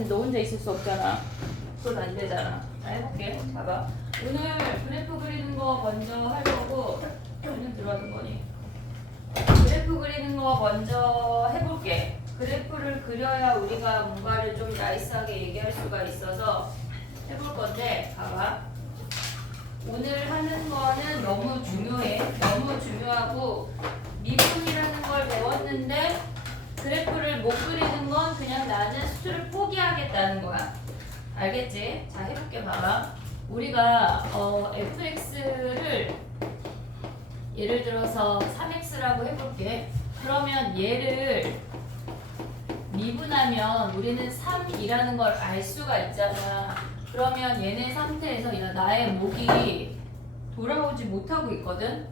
나는 너 혼자 있을 수 없잖아. 그건 안 되잖아. 자, 해볼게. 봐봐. 오늘 그래프 그리는 거 먼저 할 거고, 오늘 들어가는 거니? 그래프 그리는 거 먼저 해볼게. 그래프를 그려야 우리가 뭔가를 좀 나이스하게 얘기할 수가 있어서 해볼 건데, 봐봐. 오늘 하는 거는 너무 중요해. 너무 중요하고, 미분이라는 걸 배웠는데, 그래프를 못 그리는 건 그냥 나는 수를 포기하겠다는 거야. 알겠지? 자, 해볼게. 봐봐. 우리가 fx를 예를 들어서 3x라고 해볼게. 그러면 얘를 미분하면 우리는 3이라는 걸 알 수가 있잖아. 그러면 얘네 상태에서 야, 나의 목이 돌아오지 못하고 있거든?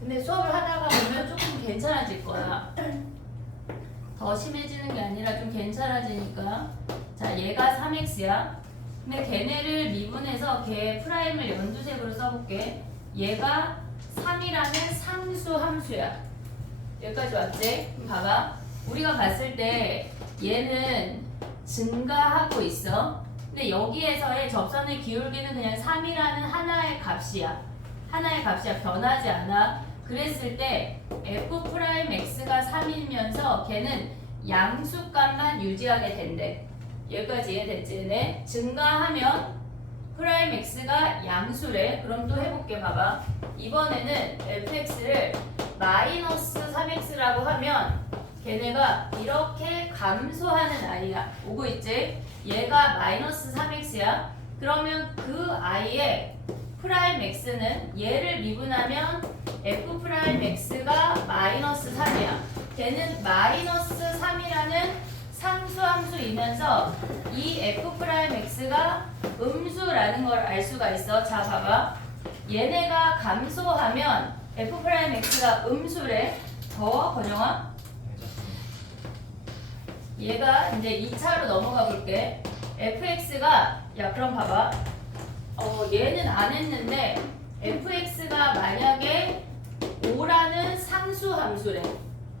근데 수업을 하다가 보면 조금 괜찮아질 거야. 더 심해지는 게 아니라 좀 괜찮아지니까. 자, 얘가 3x야. 근데 걔네를 미분해서 걔 프라임을 연두색으로 써볼게. 얘가 3이라는 상수 함수야. 여기까지 왔지? 그럼 봐봐. 우리가 봤을 때 얘는 증가하고 있어. 근데 여기에서의 접선의 기울기는 그냥 3이라는 하나의 값이야. 하나의 값이야. 변하지 않아. 그랬을 때 f'x가 3이면서 걔는 양수값만 유지하게 된대. 여기까지 이해됐지? 네? 증가하면 프라임 x가 양수래. 그럼 또 해볼게. 봐봐. 이번에는 fx를 마이너스 3x라고 하면 걔네가 이렇게 감소하는 아이야. 오고 있지? 얘가 마이너스 3x야. 그러면 그 아이의 프라임 x는 얘를 미분하면 f 프라임 x가 마이너스 3이야. 걔는 마이너스 3이라는 상수함수이면서 이 f 프라임 x가 음수라는 걸 알 수가 있어. 자, 봐봐. 얘네가 감소하면 f 프라임 x가 음수래. 더워, 건영아? 얘가 이제 2차로 넘어가 볼게. fx가 야, 그럼 봐봐. 얘는 안 했는데 fx가 만약에 5라는 상수함수래.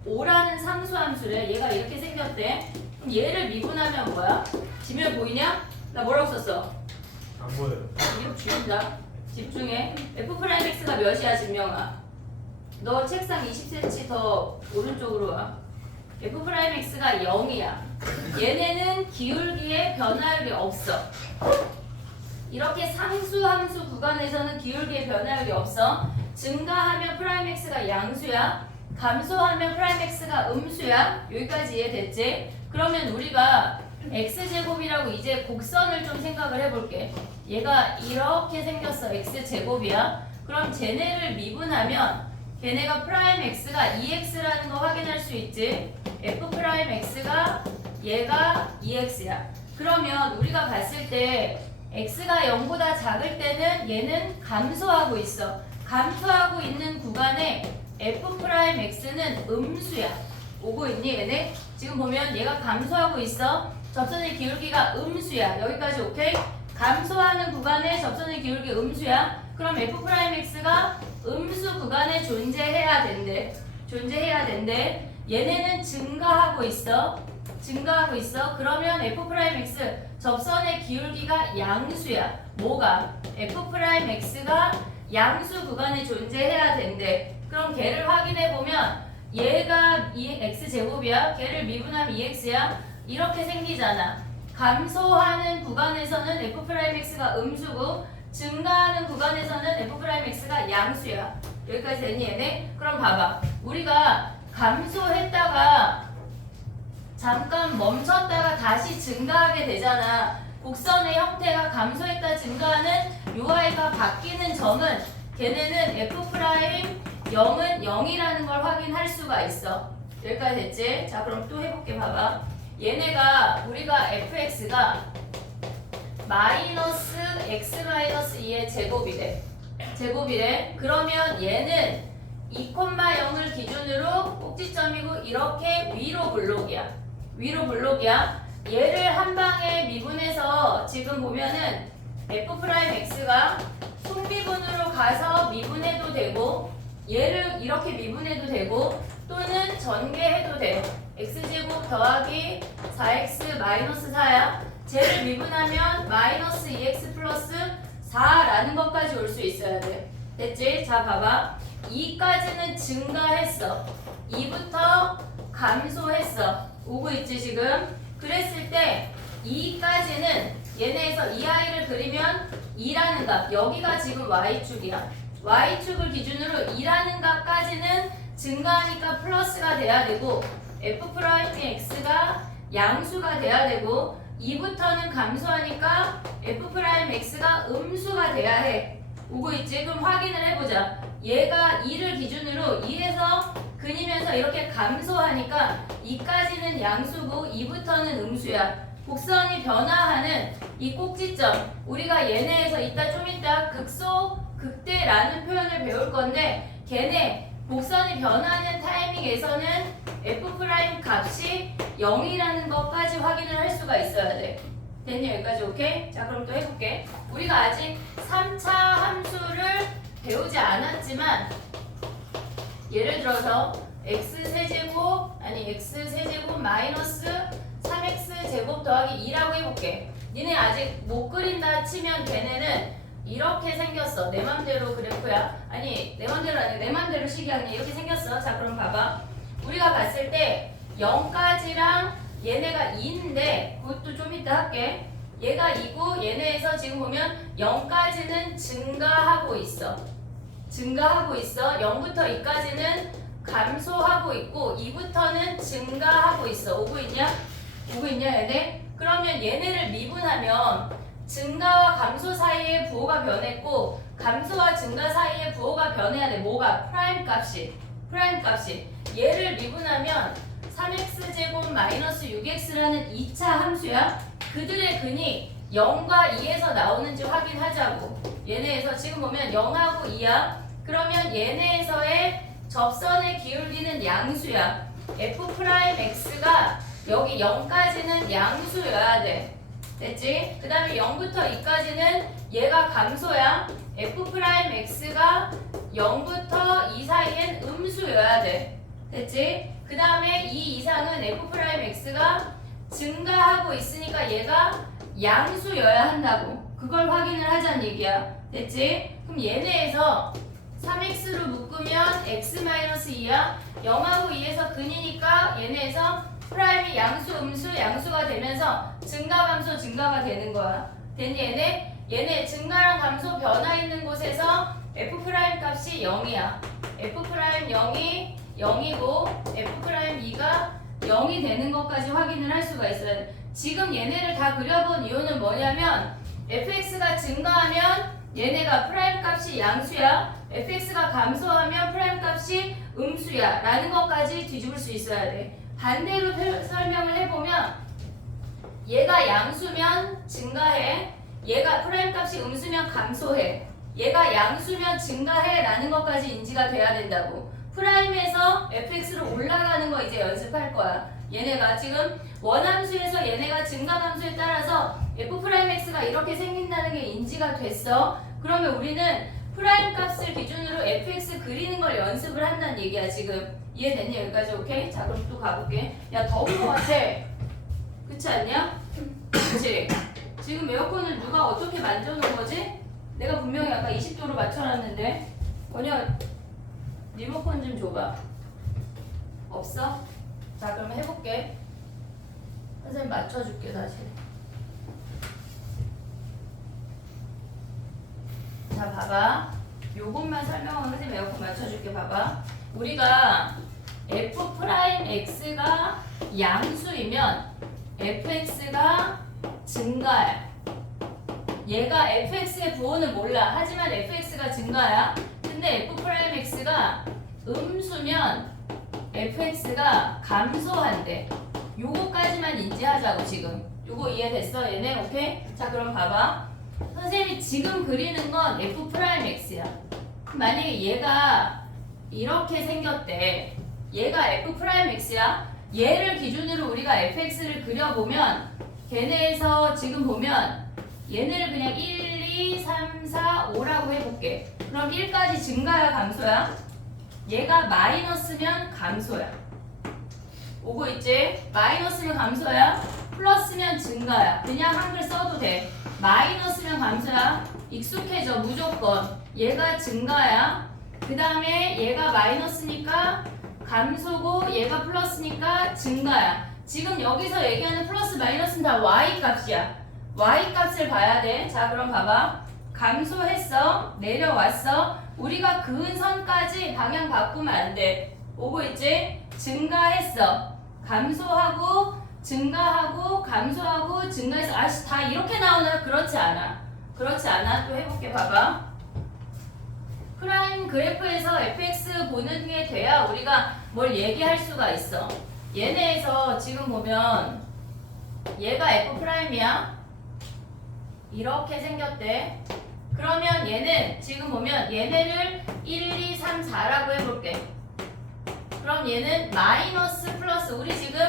5라는 상수함수래. 얘가 이렇게 생겼대. 그럼 얘를 미분하면 뭐야? 지면 보이냐? 나 뭐라고 썼어? 안 보여요. 이거 죽인다. 집중해. f'x가 몇이야, 진명아? 너 책상 20cm 더 오른쪽으로 와. f'x가 0이야. 얘네는 기울기에 변화율이 없어. 이렇게 상수함수 구간에서는 기울기에 변화율이 없어. 증가하면 프라임 x가 양수야. 감소하면 프라임 x가 음수야. 여기까지 이해됐지? 그러면 우리가 x제곱이라고 이제 곡선을 좀 생각을 해볼게. 얘가 이렇게 생겼어. x제곱이야. 그럼 쟤네를 미분하면 걔네가 프라임 x가 2x라는 거 확인할 수 있지? f 프라임 x가 얘가 2x야. 그러면 우리가 봤을 때 x가 0보다 작을 때는 얘는 감소하고 있어. 감소하고 있는 구간에 f 프라임 x는 음수야. 오고 있니 얘네? 지금 보면 얘가 감소하고 있어. 접선의 기울기가 음수야. 여기까지 오케이? 감소하는 구간에 접선의 기울기 음수야. 그럼 f 프라임 x가 음수 구간에 존재해야 된대. 존재해야 된대. 얘네는 증가하고 있어. 증가하고 있어. 그러면 f 프라임 x 접선의 기울기가 양수야. 뭐가? f 프라임 x가 양수 구간에 존재해야 된대. 그럼 걔를 확인해 보면 얘가 x제곱이야. 걔를 미분하면 2x야. 이렇게 생기잖아. 감소하는 구간에서는 f'x가 음수고 증가하는 구간에서는 f'x가 양수야. 여기까지 됐니 얘네? 그럼 봐봐. 우리가 감소했다가 잠깐 멈췄다가 다시 증가하게 되잖아. 곡선의 형태가 감소했다 증가하는 요 아이가 바뀌는 점은 걔네는 f' 0은 0이라는 걸 확인할 수가 있어. 여기까지 됐지? 자, 그럼 또 해볼게. 봐봐. 얘네가 우리가 fx가 마이너스 x 마이너스 2의 제곱이래. 제곱이래. 그러면 얘는 2,0을 기준으로 꼭지점이고 이렇게 위로 블록이야. 위로 블록이야. 얘를 한 방에 미분해서 지금 보면은 f'x가 속미분으로 가서 미분해도 되고 얘를 이렇게 미분해도 되고 또는 전개해도 돼. x제곱 더하기 4x 마이너스 4야. 쟤를 미분하면 마이너스 2x 플러스 4라는 것까지 올 수 있어야 돼. 됐지? 자 봐봐. 2까지는 증가했어. 2부터 감소했어. 오고 있지 지금? 그랬을 때 2까지는 얘네에서 이 아이를 그리면 2라는 값, 여기가 지금 y축이야. y축을 기준으로 2라는 값까지는 증가하니까 플러스가 돼야 되고 f'x가 양수가 돼야 되고 2부터는 감소하니까 f'x가 음수가 돼야 해. 오고 있지? 그럼 확인을 해보자. 얘가 2를 기준으로 2에서 근이면서 이렇게 감소하니까 2까지는 양수고 2부터는 음수야. 곡선이 변화하는 이 꼭지점, 우리가 얘네에서 좀 이따 극소, 극대라는 표현을 배울 건데 걔네 곡선이 변하는 타이밍에서는 f' 값이 0이라는 것까지 확인을 할 수가 있어야 돼. 됐니? 여기까지 오케이? 자 그럼 또 해볼게. 우리가 아직 3차 함수를 배우지 않았지만 예를 들어서 x세제곱 마이너스 3x제곱 더하기 2라고 해볼게. 니네 아직 못 그린다 치면 걔네는 이렇게 생겼어. 내 맘대로 그래프야. 아니 내 맘대로 아니야. 내 맘대로 식이야. 그냥 이렇게 생겼어. 자 그럼 봐봐. 우리가 봤을 때 0까지랑 얘네가 2인데 그것도 좀 이따 할게. 얘가 2고 얘네에서 지금 보면 0까지는 증가하고 있어. 0부터 2까지는 감소하고 있고 2부터는 증가하고 있어. 오고 있냐 얘네? 그러면 얘네를 미분하면 증가와 감소 사이에 부호가 변했고 감소와 증가 사이에 부호가 변해야 돼. 뭐가? 프라임 값이. 얘를 미분하면 3x제곱 마이너스 6x라는 2차 함수야. 그들의 근이 0과 2에서 나오는지 확인하자고. 얘네에서 지금 보면 0하고 2야. 그러면 얘네에서의 접선의 기울기는 양수야. f'x가 여기 0까지는 양수여야 돼. 됐지? 그 다음에 0부터 2까지는 얘가 감소야. f'x가 0부터 2 사이엔 음수여야 돼. 됐지? 그 다음에 이 이상은 f'x가 증가하고 있으니까 얘가 양수여야 한다고. 그걸 확인을 하자는 얘기야. 됐지? 그럼 얘네에서 3x로 묶으면 x-2야. 0하고 2에서 근이니까 얘네에서 프라임이 양수, 음수, 양수가 되면서 증가, 감소, 증가가 되는 거야. 됐니 얘네 증가랑 감소 변화 있는 곳에서 f' 값이 0이야. f' 0이 0이고 f' 2가 0이 되는 것까지 확인을 할 수가 있어요. 지금 얘네를 다 그려본 이유는 뭐냐면 fx가 증가하면 얘네가 프라임 값이 양수야. fx가 감소하면 프라임 값이 음수야 라는 것까지 뒤집을 수 있어야 돼. 반대로 설명을 해보면 얘가 양수면 증가해. 얘가 프라임 값이 음수면 감소해. 얘가 양수면 증가해 라는 것까지 인지가 돼야 된다고. 프라임에서 fx로 올라가는 거 이제 연습할 거야. 얘네가 지금 원함수에서 얘네가 증가 감소에 따라서 f'x가 이렇게 생긴다는 게 인지가 됐어. 그러면 우리는 프라임 값을 기준으로 fx 그리는 걸 연습을 한다는 얘기야 지금. 이해됐니? 여기까지 오케이? 자 그럼 또 가볼게. 야 더운 거 같아. 그렇지 않냐? 그치? 지금 에어컨을 누가 어떻게 만져놓은 거지? 내가 분명히 아까 20도로 맞춰놨는데. 원영 리모컨 좀 줘봐. 없어? 자 그러면 해볼게. 선생님 맞춰줄게 다시. 자 봐봐. 요것만 설명하면 선생님 에어컨 맞춰줄게. 봐봐. 우리가 f'x가 양수이면 fx가 증가야. 얘가 fx의 부호는 몰라. 하지만 fx가 증가야. 근데 f'x가 음수면 fx가 감소한대. 요거까지만 인지하자고 지금. 요거 이해됐어 얘네? 오케이? 자 그럼 봐봐. 선생님이 지금 그리는 건 f'x야. 만약에 얘가 이렇게 생겼대. 얘가 f'x야. 얘를 기준으로 우리가 fx를 그려보면 걔네에서 지금 보면 얘네를 그냥 1, 2, 3, 4, 5라고 해볼게. 그럼 1까지 증가야 감소야? 얘가 마이너스면 감소야. 오고 있지? 마이너스면 감소야. 플러스면 증가야. 그냥 한글 써도 돼. 마이너스면 감소야. 익숙해져 무조건. 얘가 증가야. 그 다음에 얘가 마이너스니까 감소고 얘가 플러스니까 증가야. 지금 여기서 얘기하는 플러스 마이너스는 다 y 값이야. y 값을 봐야 돼. 자 그럼 봐봐. 감소했어. 내려왔어. 우리가 그은 선까지 방향 바꾸면 안 돼. 오고 있지? 증가했어. 감소하고 증가하고 감소하고 증가해서 아씨 다 이렇게 나오나? 그렇지 않아. 그렇지 않아. 또 해볼게. 봐봐. 프라임 그래프에서 fx 보는 게 돼야 우리가 뭘 얘기할 수가 있어. 얘네에서 지금 보면 얘가 f 프라임이야. 이렇게 생겼대. 그러면 얘는 지금 보면 얘네를 1, 2, 3, 4라고 해볼게. 그럼 얘는 마이너스 플러스. 우리 지금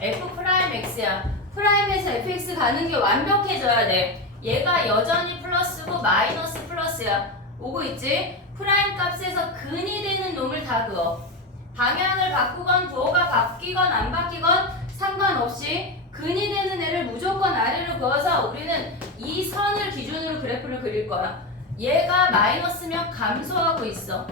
f 프라임 x야. 프라임에서 fx 가는 게 완벽해져야 돼. 얘가 여전히 플러스고 마이너스 플러스야. 오고 있지? 프라임 값에서 근이 되는 놈을 다 그어. 방향을 바꾸건 부호가 바뀌건 안 바뀌건 상관없이 근이 되는 애를 무조건 아래로 그어서 우리는 이 선을 기준으로 그래프를 그릴 거야. 얘가 마이너스면 감소하고 있어.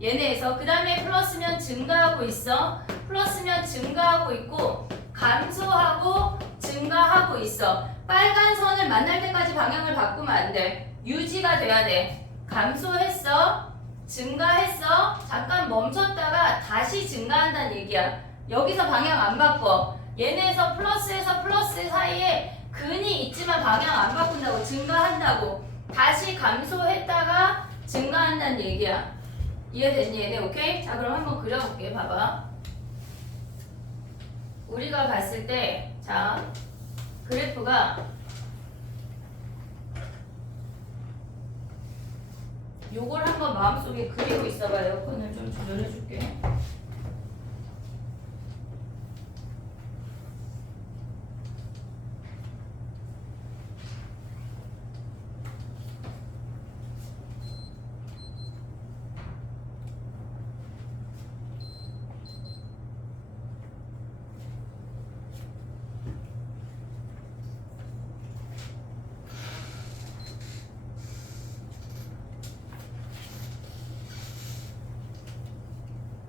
얘네에서. 그 다음에 플러스면 증가하고 있어. 플러스면 증가하고 있고 감소하고 증가하고 있어. 빨간 선을 만날 때까지 방향을 바꾸면 안 돼. 유지가 돼야 돼. 감소했어. 증가했어. 잠깐 멈췄다가 다시 증가한다는 얘기야. 여기서 방향 안 바꿔. 얘네에서 플러스에서 플러스 사이에 근이 있지만 방향 안 바꾼다고. 증가한다고. 다시 감소했다가 증가한다는 얘기야. 이해됐니 얘네? 오케이? 자 그럼 한번 그려볼게. 봐봐. 우리가 봤을 때 자 그래프가 요걸 한번 마음속에 그리고 있어봐. 에어컨을 좀 조절해줄게.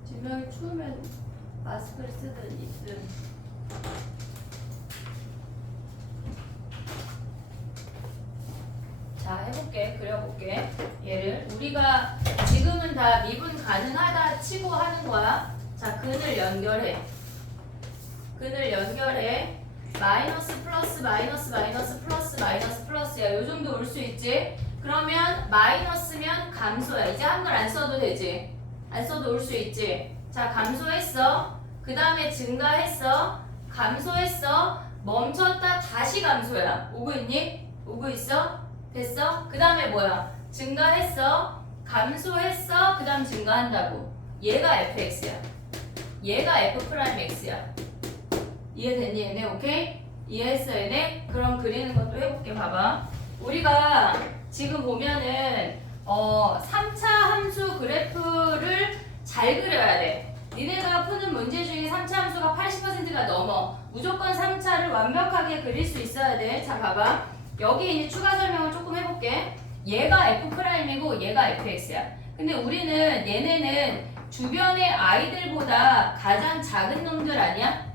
분명히 추우면 마스크를 쓰든 입든. 자 해볼게. 그려볼게. 얘를 우리가 지금은 다 미분 가능하다 치고 하는 거야. 자 근을 연결해. 근을 연결해. 마이너스 플러스 마이너스 마이너스 플러스 마이너스 플러스야. 요 정도 올 수 있지. 그러면 마이너스면 감소야. 이제 한글 안 써도 되지. 안 써도 올 수 있지. 자 감소했어. 그 다음에 증가했어. 감소했어. 멈췄다 다시 감소야. 오고 있니? 오고 있어? 됐어? 그 다음에 뭐야? 증가했어. 감소했어. 그 다음 증가한다고. 얘가 fx야. 얘가 f 프라임 x야. 이해됐니 얘네? 오케이? 이해했어 얘네? 그럼 그리는 것도 해볼게. 봐봐. 우리가 지금 보면은 3차 함수 그래프를 잘 그려야 돼. 니네가 푸는 문제 중에 3차 함수가 80%가 넘어. 무조건 3차를 완벽하게 그릴 수 있어야 돼. 자 봐봐. 여기 이제 추가 설명을 조금 해볼게. 얘가 f'이고 얘가 fx야. 근데 우리는 얘네는 주변의 아이들보다 가장 작은 놈들 아니야?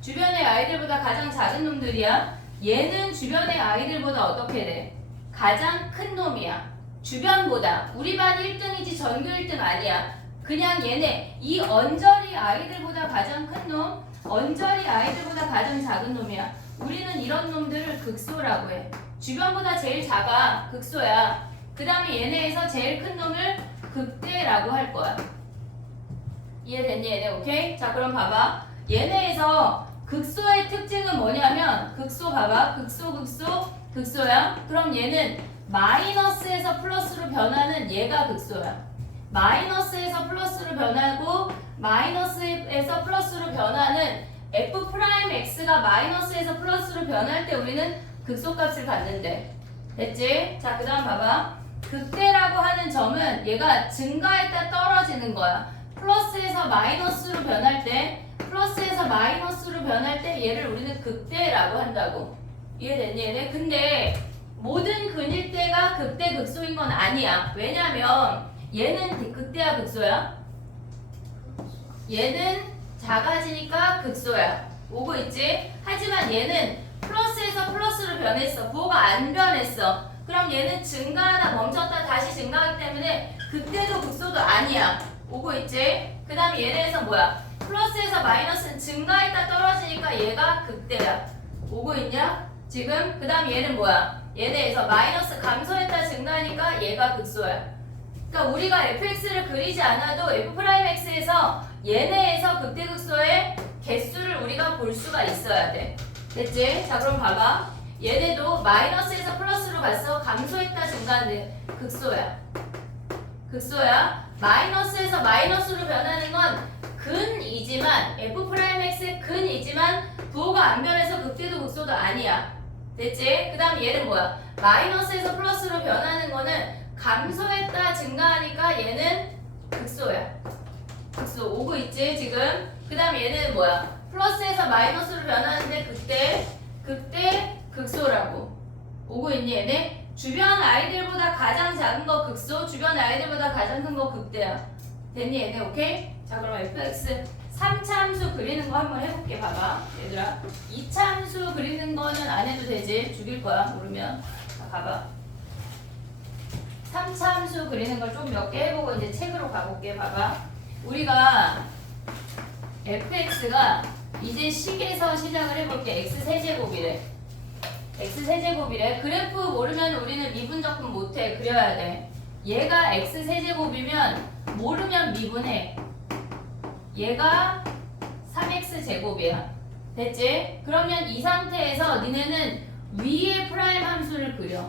주변의 아이들보다 가장 작은 놈들이야. 얘는 주변의 아이들보다 어떻게 돼? 가장 큰 놈이야. 주변보다. 우리 반 1등이지 전교 1등 아니야. 그냥 얘네 이 언저리 아이들보다 가장 큰 놈, 언저리 아이들보다 가장 작은 놈이야. 우리는 이런 놈들을 극소라고 해. 주변보다 제일 작아. 극소야. 그 다음에 얘네에서 제일 큰 놈을 극대라고 할 거야. 이해됐니 얘네? 오케이? 자 그럼 봐봐. 얘네에서 극소의 특징은 뭐냐면 극소 봐봐. 극소야. 그럼 얘는 마이너스에서 플러스로 변하는 얘가 극소야. 마이너스에서 플러스로 변하고 마이너스에서 플러스로 변하는 f 프라임 x가 마이너스에서 플러스로 변할 때 우리는 극소값을 받는데. 됐지? 자 그 다음 봐봐. 극대라고 하는 점은 얘가 증가했다 떨어지는 거야. 플러스에서 마이너스로 변할 때 플러스에서 마이너스로 변할 때 얘를 우리는 극대라고 한다고. 이해됐니 얘네? 근데 모든 근일대가 극대 극소인 건 아니야. 왜냐면 얘는 극대야 극소야? 얘는 작아지니까 극소야. 오고 있지? 하지만 얘는 플러스에서 플러스로 변했어. 부호가 안 변했어. 그럼 얘는 증가하다 멈췄다 다시 증가하기 때문에 극대도 극소도 아니야. 오고 있지? 그 다음에 얘네에서 뭐야? 플러스에서 마이너스는 증가했다 떨어지니까 얘가 극대야. 오고 있냐? 지금? 그 다음 얘는 뭐야? 얘네에서 마이너스 감소했다 증가하니까 얘가 극소야. 그러니까 우리가 fx를 그리지 않아도 f'x에서 얘네에서 극대극소의 개수를 우리가 볼 수가 있어야 돼. 됐지? 자 그럼 봐봐. 얘네도 마이너스에서 플러스로 갔어. 감소했다 증가한데 극소야. 극소야. 마이너스에서 마이너스로 변하는 건 근이지만 f'x의 근이지만 부호가 안 변해서 극대도 극소도 아니야. 됐지? 그 다음 얘는 뭐야? 마이너스에서 플러스로 변하는 거는 감소했다 증가하니까 얘는 극소야. 극소 오고 있지 지금? 그 다음 얘는 뭐야? 플러스에서 마이너스로 변하는데 극대 극소라고. 오고 있니 얘네? 주변 아이들보다 가장 작은 거 극소, 주변 아이들보다 가장 큰 거 극대야. 됐니 얘네? 오케이? 자 그럼 fx 3차 함수 그리는 거 한번 해볼게. 봐봐 얘들아. 2차 함수 그리는 거는 안 해도 되지. 죽일 거야 모르면. 자 봐봐. 3차 함수 그리는 걸 좀 몇 개 해보고 이제 책으로 가볼게. 봐봐. 우리가 fx가 이제 식에서 시작을 해볼게. x세제곱이래. x세제곱이래. 그래프 모르면 우리는 미분적분 못해. 그려야 돼. 얘가 x세제곱이면 모르면 미분해. 얘가 3x제곱이야. 됐지? 그러면 이 상태에서 니네는 위에 프라임 함수를 그려.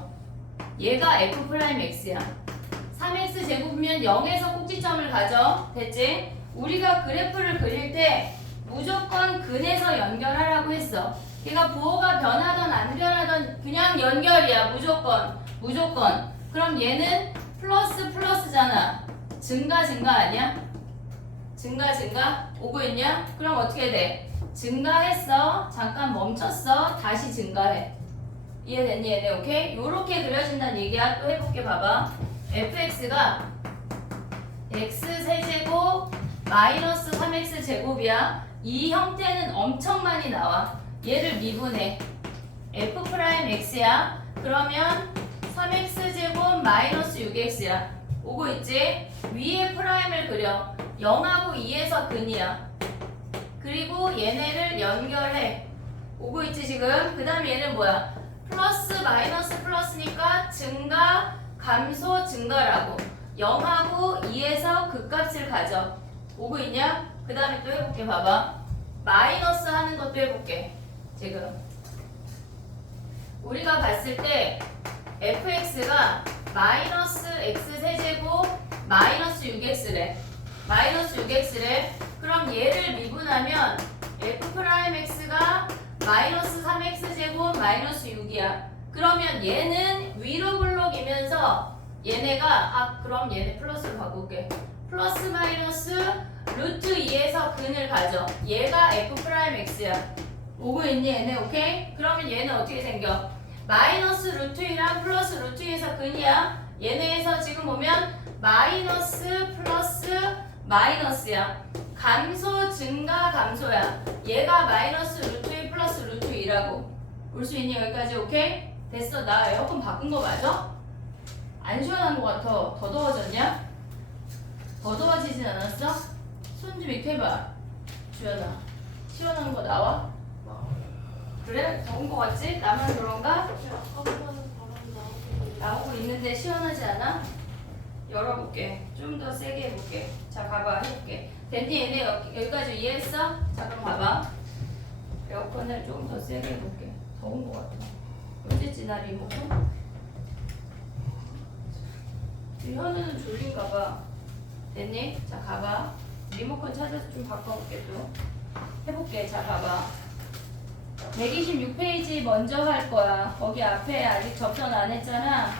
얘가 f'x야. 3x제곱이면 0에서 꼭지점을 가져. 됐지? 우리가 그래프를 그릴 때 무조건 근에서 연결하라고 했어. 얘가 부호가 변하던 안 변하던 그냥 연결이야. 무조건. 그럼 얘는 플러스잖아. 증가 아니야? 증가 오고 있냐? 그럼 어떻게 돼? 증가했어. 잠깐 멈췄어. 다시 증가해. 이해됐니 얘네? 오케이? 요렇게 그려진다는 얘기야. 또 해볼게. 봐봐. fx가 x세제곱 마이너스 3x제곱이야. 이 형태는 엄청 많이 나와. 얘를 미분해. f'x야. 그러면 3x제곱 마이너스 6x야. 오고 있지? 위에 프라임을 그려. 0하고 2에서 근이야. 그리고 얘네를 연결해. 오고 있지 지금? 그 다음 얘는 뭐야? 플러스 마이너스 플러스니까 증가 감소 증가라고. 0하고 2에서 극값을 가져. 오고 있냐? 그 다음에 또 해볼게. 봐봐. 마이너스 하는 것도 해볼게. 지금 우리가 봤을 때 fx가 마이너스 x세제곱 마이너스 6x래. 마이너스 6x래. 그럼 얘를 미분하면 f'x가 마이너스 3x제곱 마이너스 6이야. 그러면 얘는 위로 블록이면서 얘네가 그럼 얘네 플러스로 바꿀게. 플러스 마이너스 루트 2에서 근을 가져. 얘가 f'x야. 오고 있니 얘네? 오케이? 그러면 얘는 어떻게 생겨? 마이너스 루트 2랑 플러스 루트 2에서 근이야. 얘네에서 지금 보면 마이너스 플러스 마이너스야. 감소 증가 감소야. 얘가 마이너스 루트 2 플러스 루트 2라고 볼 수 있니? 여기까지 오케이? 됐어. 나 에어컨 바꾼 거 맞아? 안 시원한 거 같아. 더 더워졌냐? 더 더워지진 않았어? 손 좀 이렇게 해봐. 주연아 시원한 거 나와? 그래? 더운 거 같지? 나만 그런가? 나오고 있는데 시원하지 않아? 열어볼게. 좀 더 세게 해볼게. 자 봐봐 해볼게. 됐니 얘네? 여기까지 이해했어? 자 그럼 봐봐. 에어컨을 조금 더 세게 해볼게. 더운 거 같아. 어쨌지 나 리모컨? 현우는 졸린가 봐. 됐니? 자 가봐. 리모컨 찾아서 좀 바꿔볼게 또. 해볼게. 자 봐봐. 126페이지 먼저 할 거야. 거기 앞에 아직 접선 안 했잖아.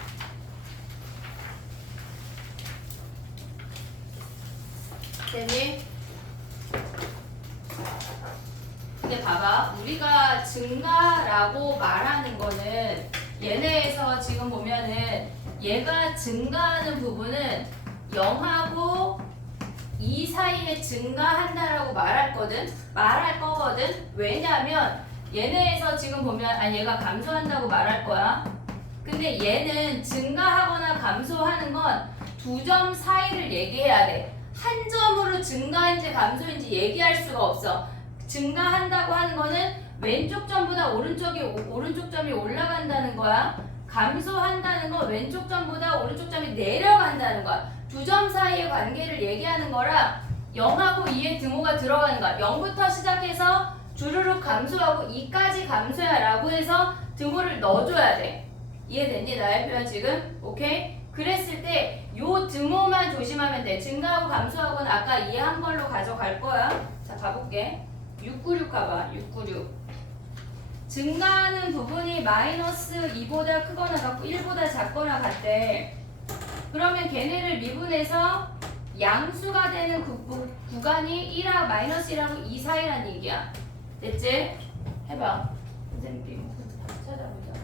됐니? 근데 봐봐, 우리가 증가라고 말하는 거는 얘네에서 지금 보면은 얘가 증가하는 부분은 0하고 2 사이에 증가한다라고 말할 거거든. 왜냐면 얘네에서 지금 보면 얘가 감소한다고 말할 거야. 근데 얘는 증가하거나 감소하는 건 두 점 사이를 얘기해야 돼. 한 점으로 증가인지 감소인지 얘기할 수가 없어. 증가한다고 하는 거는 왼쪽 점보다 오른쪽 점이 올라간다는 거야. 감소한다는 건 왼쪽 점보다 오른쪽 점이 내려간다는 거야. 두 점 사이의 관계를 얘기하는 거라 0하고 2의 등호가 들어가는 거야. 0부터 시작해서 주르륵 감소하고 2까지 감소야 라고 해서 등호를 넣어줘야 돼. 이해됐니? 나의 표현 지금? 오케이? 그랬을 때 요 등호만 조심하면 돼. 증가하고 감소하고는 아까 이해한 걸로 가져갈 거야. 자, 가볼게. 696 가봐. 696. 증가하는 부분이 마이너스 2보다 크거나 같고 1보다 작거나 같대. 그러면 걔네를 미분해서 양수가 되는 구간이 1하고 마이너스 1하고 2 사이란 얘기야. 됐지? 해봐. 선생님 다시 찾아보자.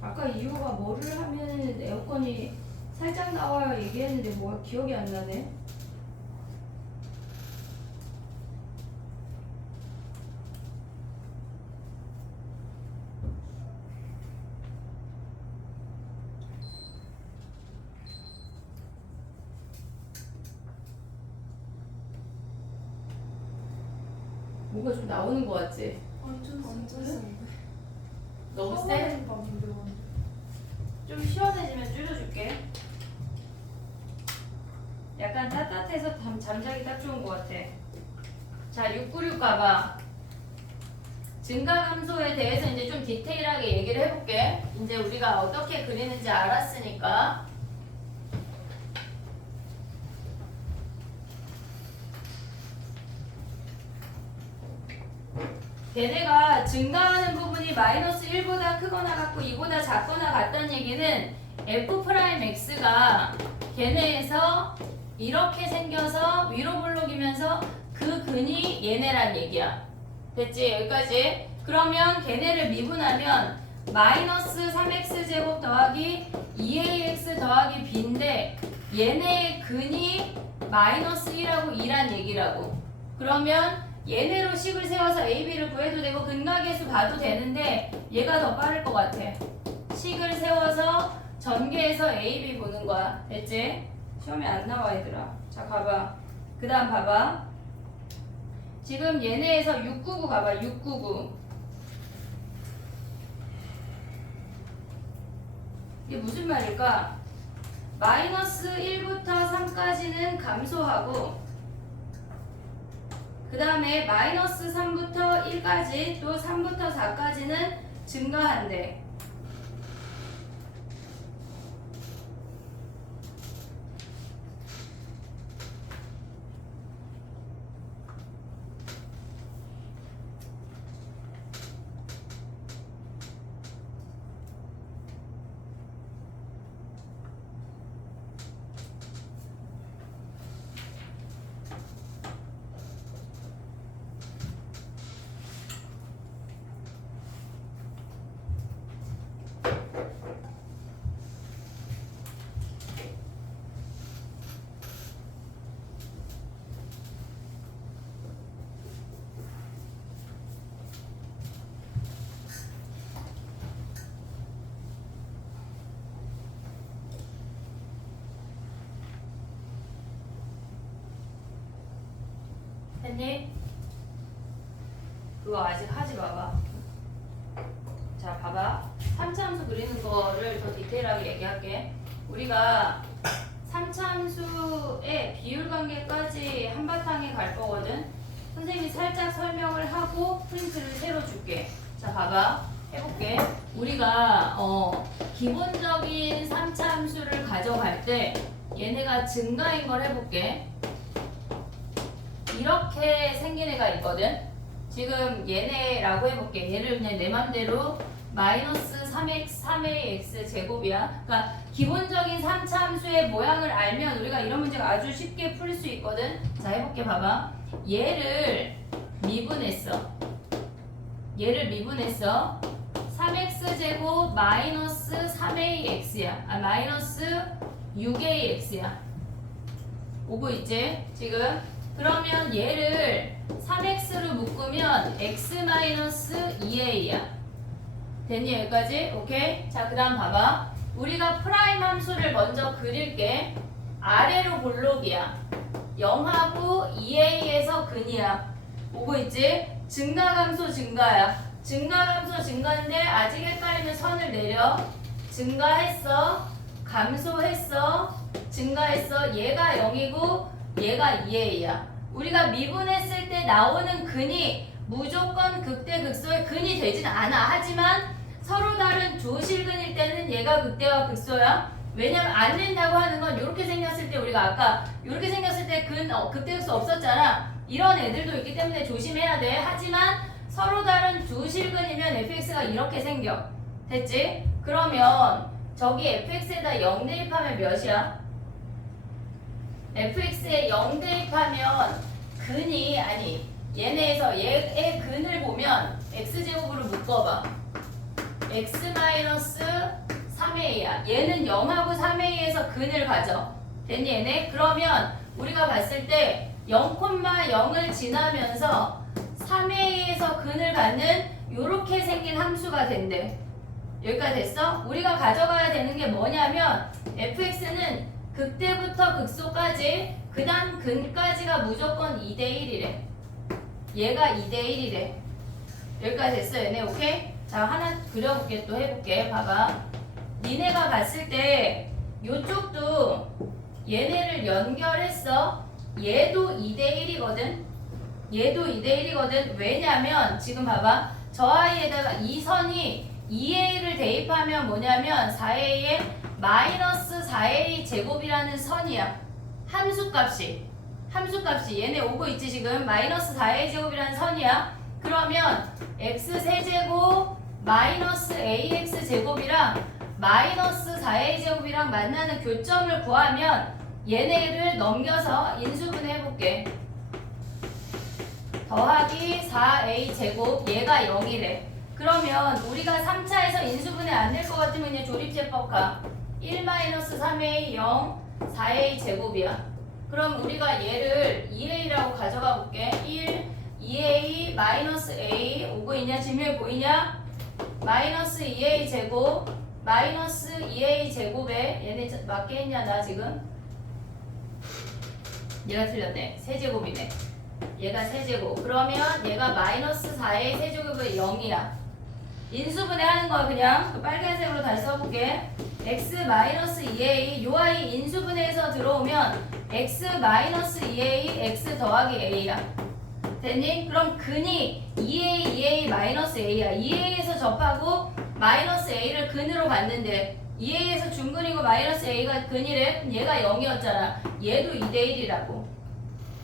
아까 이유가 뭐를 하면 에어컨이 살짝 나와요 얘기했는데 뭐가 기억이 안 나네. 뭐가 좀 나오는 거 같지? 완전 센데. 너무 세? 좀 시원해지면 줄여줄게. 약간 따뜻해서 잠자기 딱 좋은 것 같아. 자, 696 가봐. 증가 감소에 대해서 이제 좀 디테일하게 얘기를 해볼게. 이제 우리가 어떻게 그리는지 알았으니까. 걔네가 증가하는 부분이 마이너스 1보다 크거나 같고 2보다 작거나 같다는 얘기는 F'X가 걔네에서 이렇게 생겨서 위로 블록이면서 그 근이 얘네란 얘기야. 됐지? 여기까지? 그러면 걔네를 미분하면 마이너스 3x제곱 더하기 2ax 더하기 b인데 얘네의 근이 마이너스 1하고 2란 얘기라고. 그러면 얘네로 식을 세워서 a, b를 구해도 되고 근각계수 봐도 되는데 얘가 더 빠를 것 같아. 식을 세워서 전개해서 a, b 보는 거야. 됐지? 시험에 안 나와 얘들아. 자, 가봐. 그 다음 봐봐. 지금 얘네에서 699 가봐. 699. 이게 무슨 말일까? 마이너스 1부터 3까지는 감소하고 그 다음에 마이너스 3부터 1까지 또 3부터 4까지는 증가한대. 했니? 그거 아직 하지 마봐. 자, 봐봐. 3차함수 그리는 거를 더 디테일하게 얘기할게. 우리가 3차함수의 비율관계까지 한바탕에 갈 거거든. 선생님이 살짝 설명을 하고 프린트를 새로 줄게. 자, 봐봐. 해볼게. 우리가 기본적인 3차 함수를 가져갈 때 얘네가 증가인 걸 해볼게. 이렇게 생긴 애가 있거든. 지금 얘네라고 해볼게. 얘를 그냥 내 맘대로 마이너스 3ax 제곱이야. 그러니까 기본적인 3차 함수의 모양을 알면 우리가 이런 문제가 아주 쉽게 풀 수 있거든. 자, 해볼게. 봐봐. 얘를 미분했어. 3x 제곱 마이너스 3ax야. 마이너스 6ax야. 오고 있지? 지금? 그러면 얘를 3x로 묶으면 x 마이너스 2a야. 됐니? 여기까지? 오케이? 자, 그 다음 봐봐. 우리가 프라임 함수를 먼저 그릴게. 아래로 볼록이야. 0하고 2a에서 근이야. 오고 있지? 증가감소 증가야. 증가감소 증가인데 아직 헷갈리면 선을 내려. 증가했어. 감소했어. 증가했어. 얘가 0이고 얘가 2a야. 우리가 미분했을 때 나오는 근이 무조건 극대극소의 근이 되진 않아. 하지만 서로 다른 조실근일 때는 얘가 극대와 극소야. 왜냐면 안 된다고 하는 건 이렇게 생겼을 때 우리가 아까 이렇게 생겼을 때 극대극소 없었잖아. 이런 애들도 있기 때문에 조심해야 돼. 하지만 서로 다른 조실근이면 fx가 이렇게 생겨. 됐지? 그러면 저기 fx에다 0 대입하면 몇이야? fx에 0 대입하면 근이 아니 얘네에서 얘의 근을 보면 x제곱으로 묶어봐. x-3a야. 얘는 0하고 3a에서 근을 가져. 됐니 얘네? 그러면 우리가 봤을 때 0,0을 지나면서 3a에서 근을 갖는 요렇게 생긴 함수가 된대. 여기까지 됐어? 우리가 가져가야 되는 게 뭐냐면 fx는 극대부터 극소까지 그 다음 근까지가 무조건 2대1이래. 얘가 2대1이래. 여기까지 됐어 얘네. 오케이? 자, 하나 그려볼게. 또 해볼게. 봐봐. 니네가 봤을 때 요쪽도 얘네를 연결했어. 얘도 2대1이거든. 얘도 2대1이거든. 왜냐면 지금 봐봐. 저 아이에다가 이 선이 2a를 대입하면 뭐냐면 4a에 마이너스 4a 제곱이라는 선이야. 함수값이 얘네 오고 있지 지금. 마이너스 4a 제곱이라는 선이야. 그러면 x 세제곱 마이너스 ax 제곱이랑 마이너스 4a 제곱이랑 만나는 교점을 구하면 얘네를 넘겨서 인수분해 해볼게. 더하기 4a 제곱 얘가 0이래. 그러면 우리가 3차에서 인수분해 안 될 것 같으면 그냥 조립제법 가. 1-3a 0 4a 제곱이야. 그럼 우리가 얘를 2a라고 가져가 볼게. 2a 마이너스 a 오고 있냐? 지금 보이냐? 마이너스 2a 제곱 마이너스 2a 제곱에 얘네 맞게 했냐 나 지금? 얘가 틀렸네. 세제곱이네. 얘가 세제곱. 그러면 얘가 마이너스 4a 세제곱에 0이야. 인수분해 하는 거야 그냥. 그 빨간색으로 다시 써볼게. x 마이너스 2a 요 아이 인수분해에서 들어오면 x 마이너스 2a x 더하기 a야. 됐니? 그럼 근이 2a 마이너스 a야. 2a에서 접하고 마이너스 a를 근으로 갔는데 2a에서 중근이고 마이너스 a가 근이래. 그럼 얘가 0이었잖아. 얘도 2대1이라고.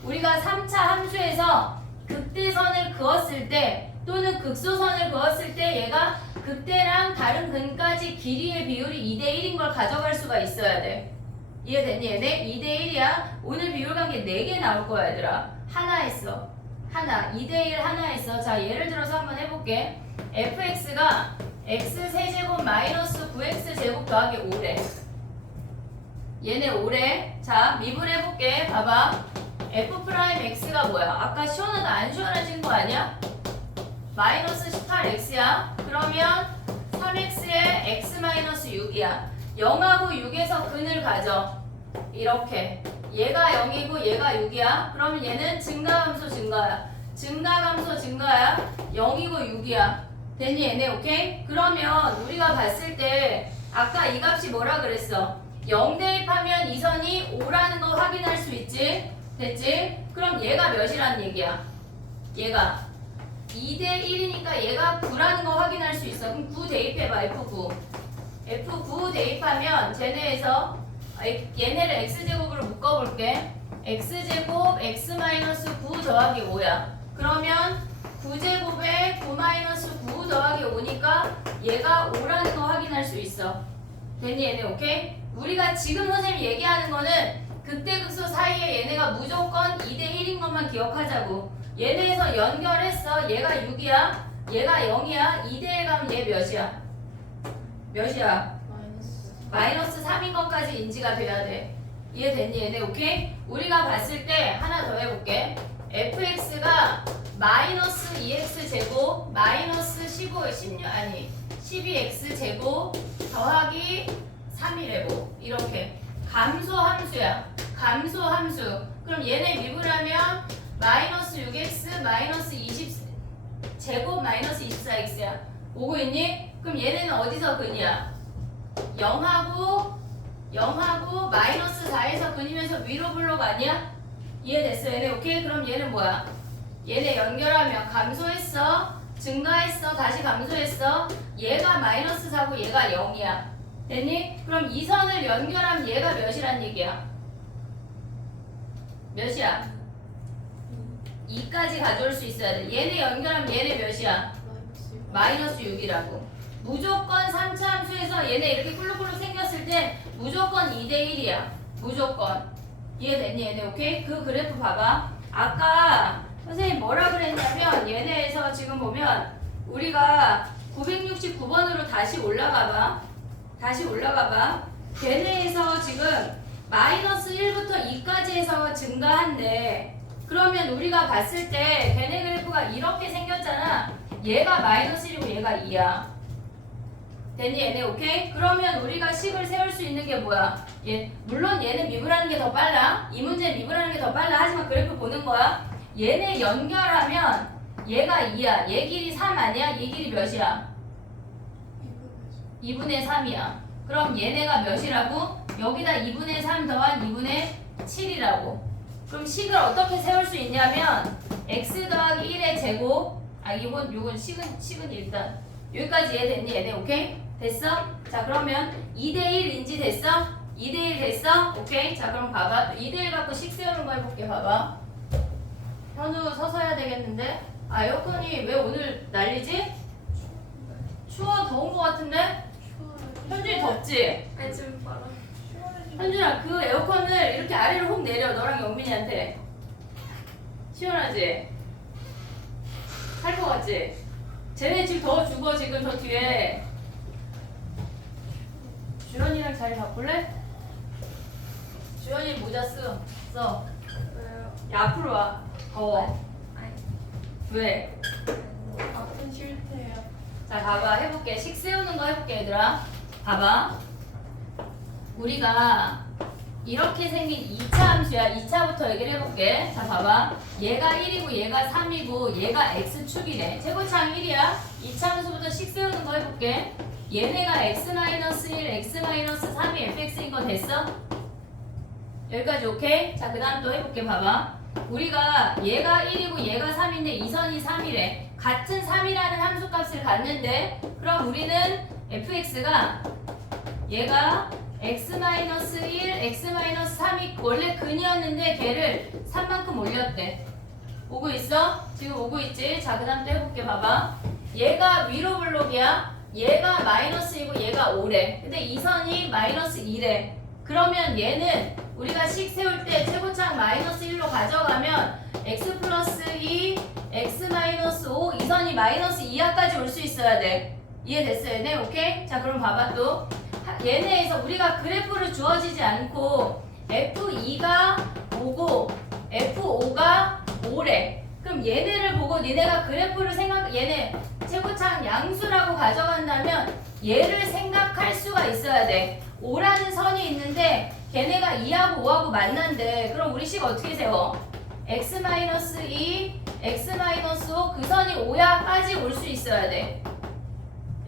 우리가 3차 함수에서 극대선을 그었을 때 또는 극소선을 그었을 때 얘가 극대랑 다른 근까지 길이의 비율이 2대1인 걸 가져갈 수가 있어야 돼. 이해됐니 얘네? 2대1이야. 오늘 비율 관계 4개 나올 거야 얘들아. 하나 했어. 하나. 2대1 하나 했어. 자, 예를 들어서 한번 해볼게. fx가 x 세제곱 마이너스 9x 제곱 더하기 5래. 얘네 5래. 자, 미분해볼게. 봐봐. f 프라임 x가 뭐야? 아까 시원하다 안 시원해진 거 아니야? 마이너스 18x야. 그러면 3x에 x 마이너스 6이야. 0하고 6에서 근을 가져. 이렇게. 얘가 0이고 얘가 6이야. 그러면 얘는 증가감소 증가야. 증가감소 증가야. 0이고 6이야. 됐니 얘네? 오케이? 그러면 우리가 봤을 때 아까 이 값이 뭐라 그랬어? 0 대입하면 이 선이 5라는 거 확인할 수 있지? 됐지? 그럼 얘가 몇이라는 얘기야? 얘가 2대 1이니까 얘가 9라는 거 확인할 수 있어. 그럼 9 대입해봐. F9. F9 대입하면 쟤네에서 얘네를 x제곱으로 묶어볼게. x제곱 x-9 더하기 5야. 그러면 9제곱에 9-9 더하기 5니까 얘가 5라는 거 확인할 수 있어. 됐니 얘네 오케이? 우리가 지금 선생님이 얘기하는 거는 극대극소 사이에 얘네가 무조건 2대 1인 것만 기억하자고. 얘네에서 연결했어. 얘가 6이야. 얘가 0이야. 2대 1 가면 얘 몇이야? 몇이야? 마이너스 3인 것까지 인지가 돼야 돼. 이해됐니 얘네 오케이? 우리가 봤을 때 하나 더 해볼게. fx가 마이너스 2x 제곱 마이너스 12x 제곱 더하기 3이래고 이렇게 감소 함수야. 감소 함수. 그럼 얘네 미분하면 마이너스 6x 마이너스 20 제곱 마이너스 24x야. 오고 있니? 그럼 얘네는 어디서 근이야? 0하고 마이너스 4에서 근이면서 위로 블록 아니야? 이해됐어 얘네 오케이? 그럼 얘는 뭐야? 얘네 연결하면 감소했어, 증가했어, 다시 감소했어. 얘가 마이너스 4고 얘가 0이야. 됐니? 그럼 이 선을 연결하면 얘가 몇이란 얘기야? 몇이야? 2까지 가져올 수 있어야 돼. 얘네 연결하면 얘네 몇이야? 마이너스 6이라고. 무조건 3차 함수에서 얘네 이렇게 꿀룩꿀룩 생겼을 때 무조건 2대 1이야. 무조건. 이해됐니 얘네 오케이? 그 그래프 봐봐. 아까 선생님 뭐라 그랬냐면 얘네에서 지금 보면 우리가 969번으로 다시 올라가봐. 다시 올라가봐. 걔네에서 지금 마이너스 1부터 2까지 해서 증가한대. 그러면 우리가 봤을 때 걔네 그래프가 이렇게 생겼잖아. 얘가 마이너스 1이고 얘가 2야. 됐니 얘네 오케이? 그러면 우리가 식을 세울 수 있는 게 뭐야? 물론 얘는 미분하는 게 더 빨라. 이 문제는 미분하는 게 더 빨라. 하지만 그래프 보는 거야. 얘네 연결하면 얘가 2야. 얘 길이 3 아니야? 얘 길이 몇이야? 2분의 3이야. 그럼 얘네가 몇이라고? 여기다 2분의 3 더한 2분의 7이라고. 그럼 식을 어떻게 세울 수 있냐면 x 더하기 1의 제곱 요건 식은 일단 여기까지 이해됐니 얘네 오케이? 됐어? 자 그러면 2대1 인지 됐어? 2대1 됐어? 오케이? 자 그럼 봐봐. 2대1 갖고 식 세우는 거 해볼게. 봐봐. 현우 서서 해야 되겠는데? 아 에어컨이 왜 오늘 난리지? 추워 더운 거 같은데? 현준이 덥지? 아니 지금 바람 현준아 그 에어컨을 이렇게 아래로 훅 내려. 너랑 영민이한테. 시원하지? 살 거 같지? 쟤네 지금 더 죽어 지금 저 뒤에. 주연이랑 자리 바꿀래? 주연이 모자 써. 왜요? 야 앞으로 와. 더워. 아니 왜? 아픈 싫대요. 자 봐봐 해볼게. 식 세우는 거 해볼게 얘들아. 봐봐. 우리가 이렇게 생긴 2차 함수야. 2차부터 얘기를 해볼게. 자 봐봐. 얘가 1이고 얘가 3이고 얘가 x축이네. 최고차항 1이야. 2차 함수부터 식 세우는 거 해볼게. 얘네가 x-1, x-3이 fx인 거 됐어? 여기까지 오케이? 자 그 다음 또 해볼게. 봐봐. 우리가 얘가 1이고 얘가 3인데 이 선이 3이래. 같은 3이라는 함수값을 갖는데 그럼 우리는 fx가 얘가 x-1, x-3이 원래 근이었는데 걔를 3만큼 올렸대. 오고 있어? 지금 오고 있지? 자 그 다음 또 해볼게. 봐봐. 얘가 위로 블록이야. 얘가 마이너스이고 얘가 5래. 근데 이 선이 마이너스 2래. 그러면 얘는 우리가 식 세울 때 최고차항 마이너스 1로 가져가면 x 플러스 2, x 마이너스 5 이 선이 마이너스 2하까지 올 수 있어야 돼. 이해됐어 얘네? 오케이? 자 그럼 봐봐 또. 얘네에서 우리가 그래프를 주어지지 않고 F2가 5고 F5가 5래. 그럼 얘네를 보고 니네가 그래프를 얘네 최고차항 양수라고 가져간다면 얘를 생각할 수가 있어야 돼. 5라는 선이 있는데 걔네가 2하고 5하고 만난대. 그럼 우리 식 어떻게 세워? x-2, x-5 그 선이 5야까지 올 수 있어야 돼.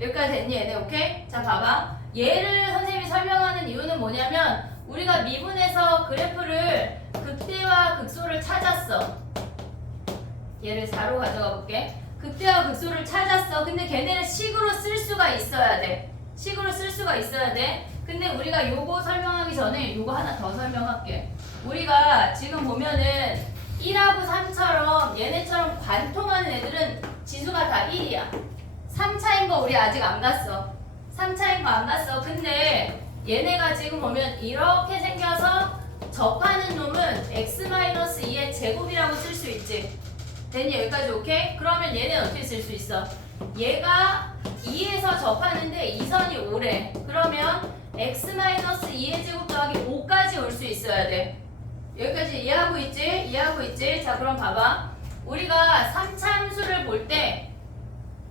여기까지 됐니 얘네? 오케이? 자 봐봐. 얘를 선생님이 설명하는 이유는 뭐냐면 우리가 미분에서 그래프를 극대와 극소를 찾았어. 얘를 4로 가져가 볼게. 극대와 극소를 찾았어. 근데 걔네는 식으로 쓸 수가 있어야 돼. 식으로 쓸 수가 있어야 돼. 근데 우리가 요거 설명하기 전에 요거 하나 더 설명할게. 우리가 지금 보면은 1하고 3처럼 얘네처럼 관통하는 애들은 지수가 다 1이야. 3차인 거 우리 아직 안 갔어. 3차인 거 안 갔어. 근데 얘네가 지금 보면 이렇게 생겨서 접하는 놈은 x-2의 제곱이라고 쓸 수 있지. 됐니? 여기까지 오케이? 그러면 얘는 어떻게 쓸 수 있어? 얘가 2에서 접하는데 이 선이 5래. 그러면 x-2의 제곱 더하기 5까지 올 수 있어야 돼. 여기까지 이해하고 있지? 이해하고 있지? 자, 그럼 봐봐. 우리가 3차 함수를 볼 때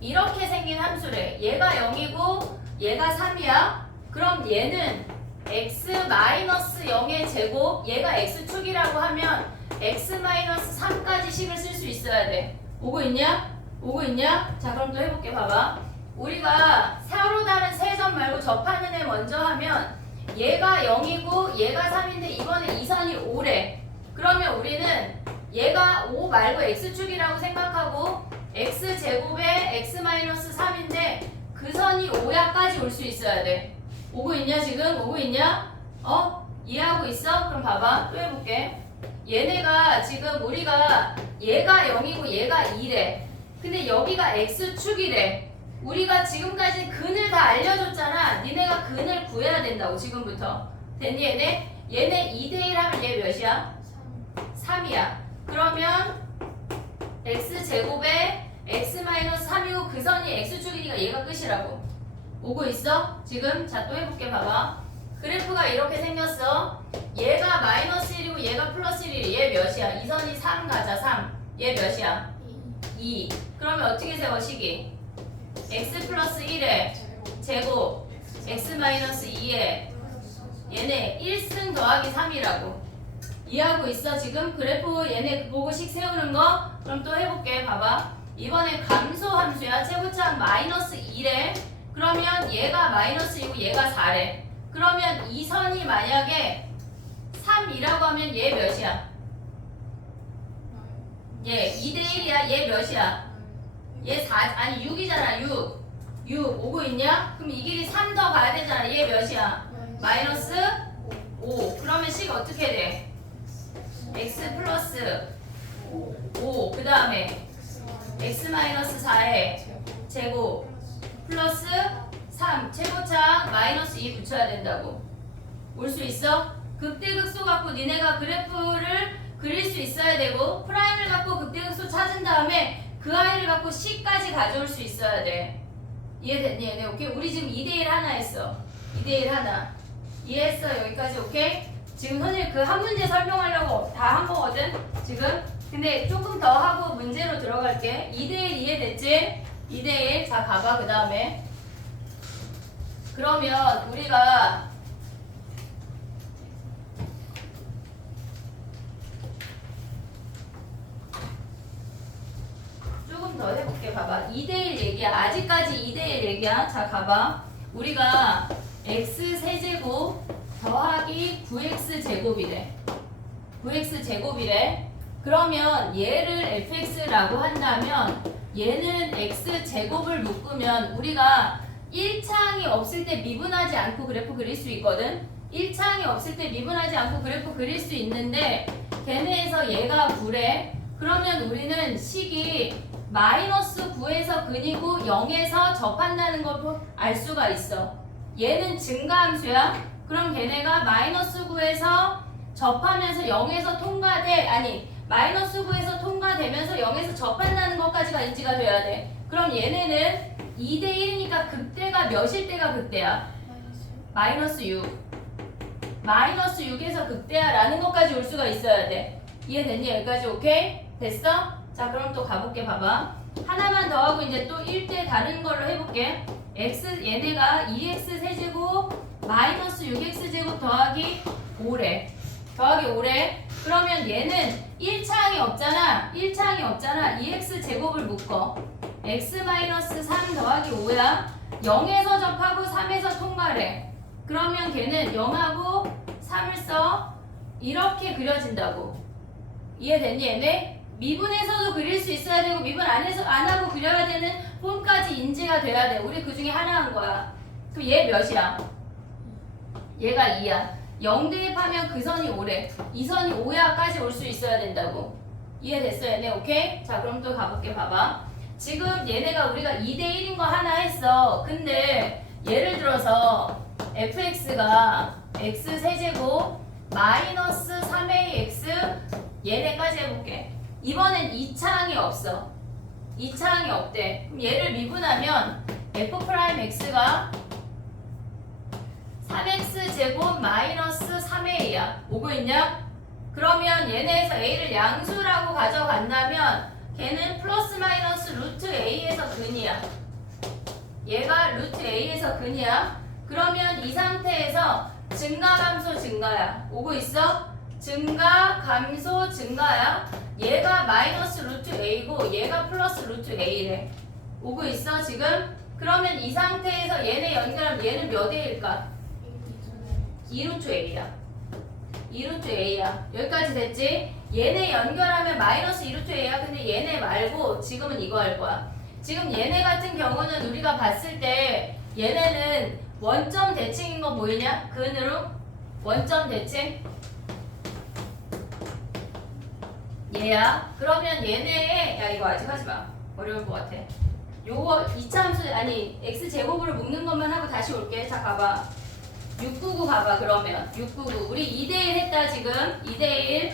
이렇게 생긴 함수래. 얘가 0이고 얘가 3이야. 그럼 얘는 x-0의 제곱, 얘가 x축이라고 하면 x-3까지 식을 쓸 수 있어야 돼. 오고 있냐? 오고 있냐? 자, 그럼 또 해볼게. 봐봐. 우리가 서로 다른 세 점 말고 접하는 애 먼저 하면 얘가 0이고 얘가 3인데 이번에 이 선이 5래. 그러면 우리는 얘가 5 말고 x축이라고 생각하고 x제곱에 x-3인데 그 선이 5야까지 올 수 있어야 돼. 오고 있냐 지금? 오고 있냐? 이해하고 있어? 그럼 봐봐. 또 해볼게. 얘네가 지금 우리가 얘가 0이고 얘가 2래. 근데 여기가 x축이래. 우리가 지금까지 근을 다 알려줬잖아. 니네가 근을 구해야 된다고 지금부터. 됐니 얘네? 얘네 2대1 하면 얘 몇이야? 3이야. 그러면 x제곱에 x-3이고 그 선이 x축이니까 얘가 끝이라고. 오고 있어? 지금? 자, 또 해볼게. 봐봐. 그래프가 이렇게 생겼어. 얘가 -1이고 얘가 +1이래. 얘 몇이야? 이 선이 3 가자. 3. 얘 몇이야? 2. 그러면 어떻게 세워 식이? x 플러스 1에 제곱 x-2에 얘네 1승 더하기 3이라고. 이해하고 있어 지금? 그래프 얘네 보고 식 세우는 거? 그럼 또 해볼게. 봐봐. 이번엔 감소 함수야. 최고차항 -2래. 그러면 얘가 -2고 얘가 4래. 그러면 이 선이 만약에 3이라고 하면 얘 몇이야? 얘 2대1이야. 얘 몇이야? 얘 4, 아니 6이잖아. 6 오고 있냐? 그럼 이 길이 3 더 가야 되잖아. 얘 몇이야? -5. 그러면 식 어떻게 돼? x 플러스 5. 그 다음에 x-4의 제곱 플러스 3 최고차항 -2 붙여야 된다고. 올 수 있어? 극대극소 갖고 니네가 그래프를 그릴 수 있어야 되고 프라임을 갖고 극대극소 찾은 다음에 그 아이를 갖고 C까지 가져올 수 있어야 돼. 이해됐니? 얘네 오케이? 우리 지금 2대1 하나 했어. 2대1 하나. 이해했어? 여기까지 오케이? 지금 선생님 그 한 문제 설명하려고 다 한 거거든? 지금? 근데 조금 더 하고 문제로 들어갈게. 2대1 이해됐지? 2대1. 자, 가봐. 그 다음에. 그러면 우리가 조금 더 해볼게. 봐봐. 2대1 얘기야. 아직까지 2대1 얘기야. 자, 가봐. 우리가 x세제곱 더하기 9x제곱이래. 9x제곱이래. 그러면 얘를 fx라고 한다면 얘는 x제곱을 묶으면 우리가 1차항이 없을 때 미분하지 않고 그래프 그릴 수 있거든. 1차항이 없을 때 미분하지 않고 그래프 그릴 수 있는데 걔네에서 얘가 9래. 그러면 우리는 식이 -9에서 근이고 0에서 접한다는 것도 알 수가 있어. 얘는 증가함수야. 그럼 걔네가 -9에서 접하면서 0에서 통과돼. 아니 -9에서 통과되면서 0에서 접한다는 것까지가 인지가 돼야 돼. 그럼 얘네는 2대1이니까 극대가 몇일 때가 극대야? -6. -6에서 극대야 라는 것까지 올 수가 있어야 돼. 이해됐니? 여기까지 오케이? 됐어? 자, 그럼 또 가볼게. 봐봐. 하나만 더 하고 이제 또 1대 다른 걸로 해볼게. 얘네가 2x 세제곱 -6x제곱 더하기 5래. 더하기 5래. 그러면 얘는 1차항이 없잖아. 1차항이 없잖아. 2x제곱을 묶어. x-3 더하기 5야. 0에서 접하고 3에서 통과래. 그러면 걔는 0하고 3을 써. 이렇게 그려진다고. 이해됐니 얘네? 미분에서도 그릴 수 있어야 되고 미분 안에서 안 하고 그려야 되는 폼까지 인지가 돼야 돼. 우리 그 중에 하나 한 거야. 그럼 얘 몇이야? 얘가 2야. 0 대입하면 그 선이 5래. 이 선이 5야까지 올 수 있어야 된다고. 이해됐어 얘네? 오케이? 자 그럼 또 가볼게. 봐봐. 지금 얘네가 우리가 2대 1인 거 하나 했어. 근데 예를 들어서 fx가 x 세제곱 마이너스 3ax 얘네까지 해볼게. 이번엔 2차항이 없어. 2차항이 없대. 그럼 얘를 미분하면 f'x가 3x 제곱 마이너스 3a야. 오고 있냐? 그러면 얘네에서 a를 양수라고 가져간다면 걔는 플러스 마이너스 루트 a에서 근이야. 얘가 루트 a에서 근이야. 그러면 이 상태에서 증가 감소 증가야. 오고 있어? 증가 감소 증가야. 얘가 마이너스 루트 a고 얘가 플러스 루트 a래. 오고 있어 지금? 그러면 이 상태에서 얘네 연결하면 얘는 몇 a일까? 2루트 a야. 2루트 a야. 여기까지 됐지? 얘네 연결하면 마이너스 2루트 a야. 근데 얘네 말고 지금은 이거 할 거야. 지금 얘네 같은 경우는 우리가 봤을 때 얘네는 원점 대칭인 거 보이냐? 근으로 원점 대칭 얘야. 그러면 얘네의 야 이거 아직 하지 마. 어려울 것 같아. 요거 2차 함수 아니 x제곱으로 묶는 것만 하고 다시 올게. 자 가봐. 699 가봐. 그러면 699 우리 2대1 했다 지금. 2대1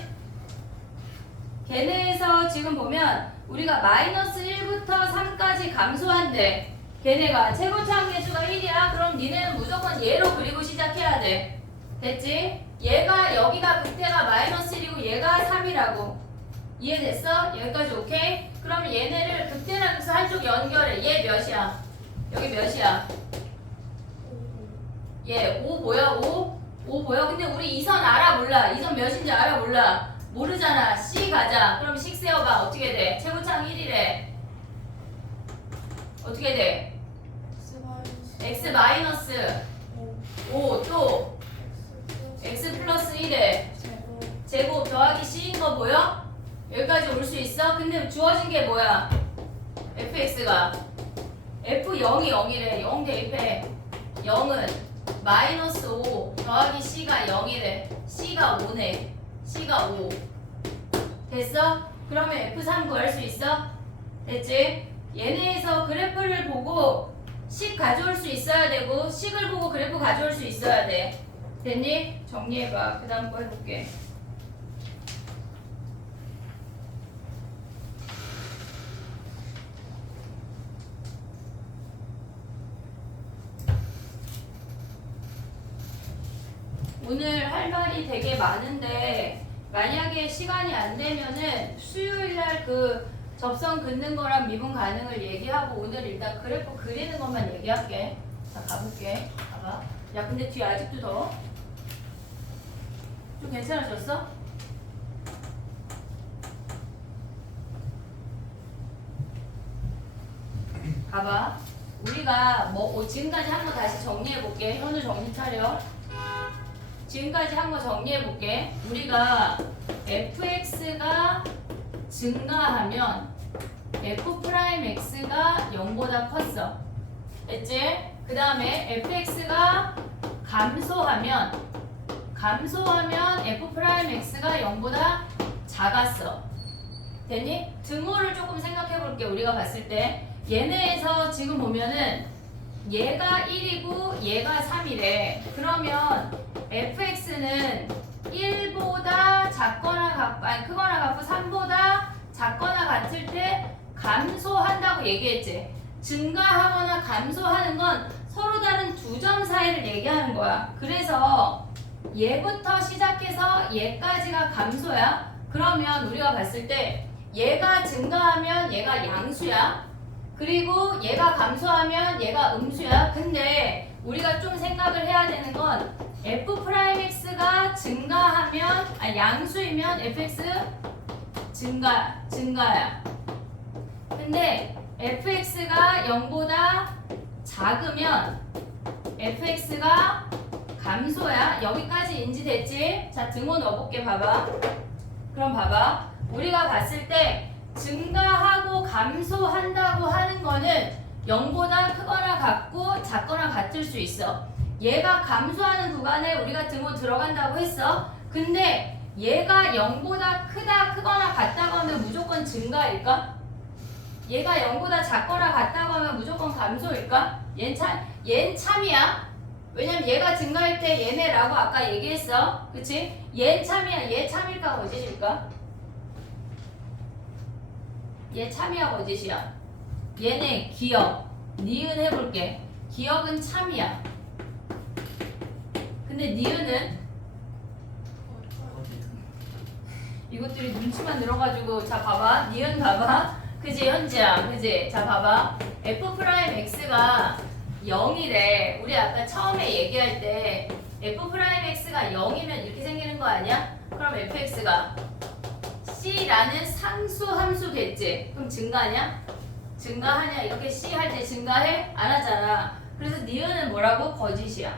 걔네에서 지금 보면 우리가 마이너스 1부터 3까지 감소한대. 걔네가 최고차항 계수가 1이야. 그럼 니네는 무조건 얘로 그리고 시작해야 돼. 됐지? 얘가 여기가 그때가 마이너스 1이고 얘가 3이라고. 이해됐어? 여기까지 오케이? 그러면 얘네를 극대라면서 한쪽 연결해. 얘 몇이야? 여기 몇이야? 얘 5 보여? 5? 5 보여? 근데 우리 이 선 알아 몰라? 이 선 몇인지 알아 몰라? 모르잖아. C 가자. 그럼 6 세어봐. 어떻게 돼? 최고차항 1이래. 어떻게 돼? x 마이너스 5 또 x 플러스 1에 제곱 더하기 c인 거 보여? 여기까지 올 수 있어? 근데 주어진 게 뭐야? fx가 f0이 0이래. 0 대입해. 0은 마이너스 5 더하기 c가 0이래. c가 5네. c가 5 됐어? 그러면 f3 구할 수 있어? 됐지? 얘네에서 그래프를 보고 식 가져올 수 있어야 되고 식을 보고 그래프 가져올 수 있어야 돼. 됐니? 정리해봐. 그 다음 거 해볼게. 오늘 할 말이 되게 많은데 만약에 시간이 안 되면은 수요일날 그 접선 긋는 거랑 미분 가능을 얘기하고 오늘 일단 그래프 그리는 것만 얘기할게. 자 가볼게. 봐봐. 야 근데 뒤에 아직도 더워? 좀 괜찮아졌어? 봐봐. 우리가 뭐 지금까지 한 거 다시 정리해 볼게. 현우 정신 차려. 지금까지 한 거 정리해 볼게. 우리가 fx가 증가하면 f'x가 0보다 컸어. 됐지? 그 다음에 fx가 감소하면 f'x가 0보다 작았어. 됐니? 등호를 조금 생각해 볼게. 우리가 봤을 때 얘네에서 지금 보면은 얘가 1이고 얘가 3이래. 그러면 fx는 1보다 작거나 크거나 같고 3보다 작거나 같을 때 감소한다고 얘기했지. 증가하거나 감소하는 건 서로 다른 두 점 사이를 얘기하는 거야. 그래서 얘부터 시작해서 얘까지가 감소야. 그러면 우리가 봤을 때 얘가 증가하면 얘가 양수야. 그리고 얘가 감소하면 얘가 음수야. 근데 우리가 좀 생각을 해야 되는 건 f'x가 증가하면 양수이면 fx 증가야. 근데 fx가 0보다 작으면 fx가 감소야. 여기까지 인지됐지? 자 등호 넣어볼게. 봐봐. 그럼 봐봐. 우리가 봤을 때 증가하고 감소한다고 하는 거는 0보다 크거나 같고 작거나 같을 수 있어. 얘가 감소하는 구간에 우리가 등호 들어간다고 했어. 근데 얘가 0보다 크거나 같다고 하면 무조건 증가일까? 얘가 0보다 작거나 같다고 하면 무조건 감소일까? 얜 참이야. 왜냐면 얘가 증가할 때 얘네라고 아까 얘기했어. 그치? 얜 참이야. 얘 참일까 거짓일까? 얘 참이야 거짓이야? 얘네 기억. 니은 해볼게. 기억은 참이야. 근데 니은은 이것들이 눈치만 늘어가지고 자 봐봐. 니은 봐봐. 그지 현지야. 그지? 자 봐봐. F'X가 0이래. 우리 아까 처음에 얘기할 때 F'X가 0이면 이렇게 생기는 거 아니야? 그럼 Fx가 C라는 상수 함수겠지? 그럼 증가하냐? 증가하냐? 이렇게 C 할 때 증가해? 안 하잖아. 그래서 니은은 뭐라고? 거짓이야.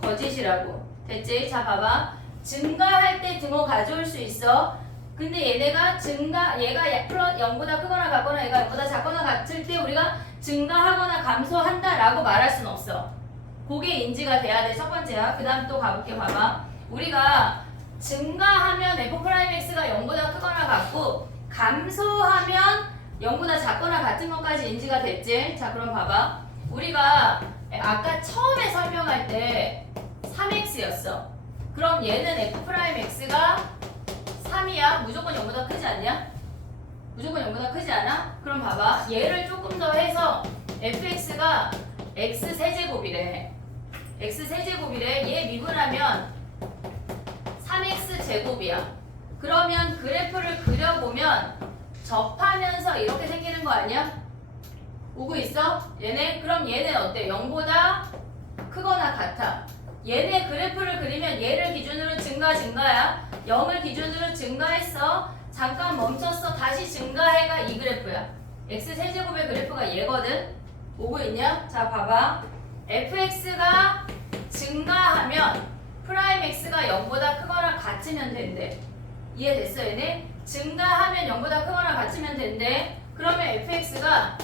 거짓이라고. 됐지? 자 봐봐. 증가할 때 등호 가져올 수 있어. 근데 얘가 0보다 크거나 같거나 얘가 0보다 작거나 같을 때 우리가 증가하거나 감소한다 라고 말할 순 없어. 그게 인지가 돼야 돼. 첫 번째야. 그 다음 또 가볼게. 봐봐. 우리가 증가하면 F'X가 0보다 크거나 같고 감소하면 0보다 작거나 같은 것까지 인지가 됐지? 자 그럼 봐봐. 우리가 아까 처음에 설명할 때 3X였어. 그럼 얘는 F'X가 3이야. 무조건 0보다 크지 않냐? 무조건 0보다 크지 않아? 그럼 봐봐. 얘를 조금 더 해서 fx가 x세제곱이래. x세제곱이래. 얘 미분하면 3x 제곱이야. 그러면 그래프를 그려보면 접하면서 이렇게 생기는 거 아니야? 오고 있어? 얘네? 그럼 얘는 어때? 0보다 크거나 같아. 얘네 그래프를 그리면 얘를 기준으로 증가야. 0을 기준으로 증가했어. 잠깐 멈췄어. 다시 증가해가 이 그래프야. x세제곱의 그래프가 얘거든. 오고 있냐? 자 봐봐. fx가 증가하면 프라임 x가 0보다 크거나 같으면 된대. 이해됐어 얘네? 증가하면 0보다 크거나 같으면 된대. 그러면 fx가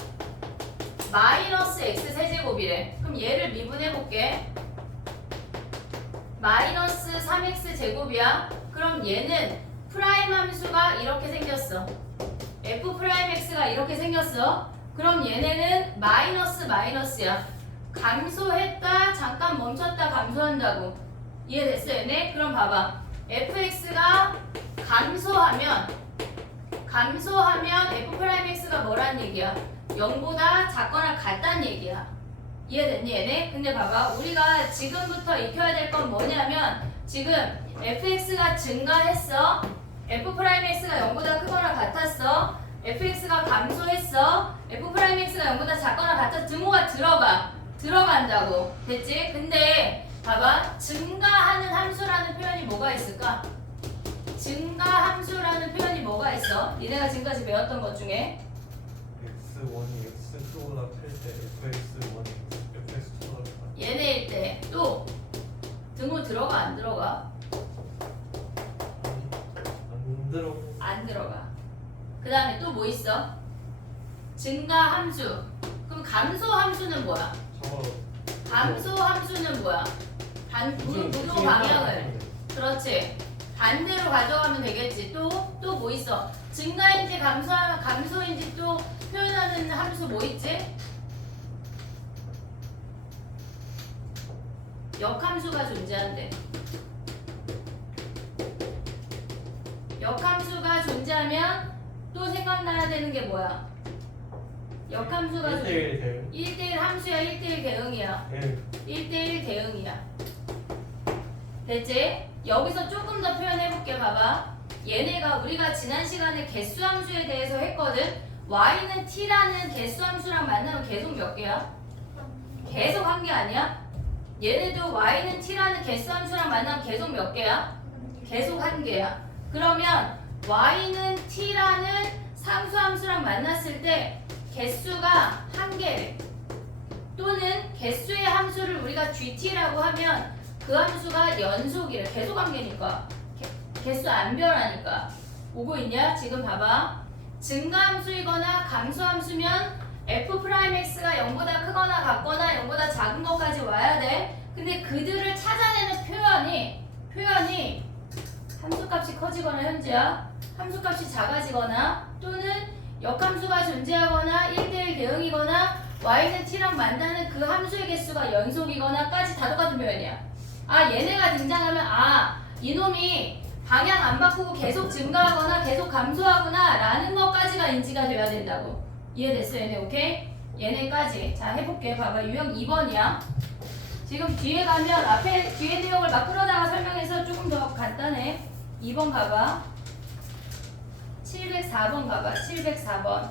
마이너스 x세제곱이래. 그럼 얘를 미분해볼게. 마이너스 3x 제곱이야. 그럼 얘는 프라임 함수가 이렇게 생겼어. F'X가 이렇게 생겼어. 그럼 얘네는 마이너스야. 감소했다, 잠깐 멈췄다, 감소한다고. 이해됐어 얘네? 그럼 봐봐. fx가 감소하면 F'X가 뭐란 얘기야? 0보다 작거나 같다는 얘기야. 이해됐니 얘네? 근데 봐봐. 우리가 지금부터 익혀야 될 건 뭐냐면 지금 fx가 증가했어. F'X가 0보다 크거나 같았어. fx가 감소했어. F'X가 0보다 작거나 같아서 등호가 들어간다고. 됐지? 근데 봐봐. 증가하는 함수라는 표현이 뭐가 있을까? 증가함수라는 표현이 뭐가 있어? 니네가 지금까지 배웠던 것 중에 x1이 x2보다 클 때 fx1이 fx2보다 크다. 얘네일 때 또 등호 들어가 안 들어가? 안 들어. 안 들어가. 그 다음에 또 뭐 있어? 증가함수. 그럼 감소함수는 뭐야? 저거 감소함수는 뭐야? 부동 방향을. 그렇지. 반대로 가져가면 되겠지. 또 뭐 있어? 증가인지 감소인지 또 표현하는 함수 뭐 있지? 역함수가 존재한대. 역함수가 존재하면 또 생각나야 되는 게 뭐야? 역함수가 1대1 대응. 1대1 함수야. 1대1 대응이야. 1대1 대응이야. 됐지? 여기서 조금 더 표현해볼게. 봐봐. 얘네가 우리가 지난 시간에 개수함수에 대해서 했거든. y는 t라는 개수함수랑 만나면 계속 몇 개야? 계속 한 개 아니야? 얘네도 y는 t라는 개수함수랑 만나면 계속 몇 개야? 계속 한 개야. 그러면 y는 t라는 상수함수랑 만났을 때 개수가 한 개래. 또는 개수의 함수를 우리가 gt라고 하면 그 함수가 연속이래. 계속 한 개니까. 개수 안 변하니까. 오고 있냐? 지금 봐봐. 증가함수이거나 감소함수면 f'x가 0보다 크거나 같거나 0보다 작은 것까지 와야 돼. 근데 그들을 찾아내는 표현이 함수값이 커지거나 현재야, 함수값이 작아지거나 또는 역함수가 존재하거나 1대1 대응이거나 y는 t랑 만나는 그 함수의 개수가 연속이거나까지 다 똑같은 표현이야. 아, 얘네가 등장하면 이놈이 방향 안 바꾸고 계속 증가하거나 계속 감소하구나 라는 것까지가 인지가 돼야 된다고. 이해됐어 얘네? 오케이? 얘네까지. 자, 해볼게. 봐봐. 유형 2번이야. 지금 뒤에 가면 앞에 뒤에 내용을 막 끌어다가 설명해서 조금 더 간단해. 2번 가봐. 704번 가봐. 704번.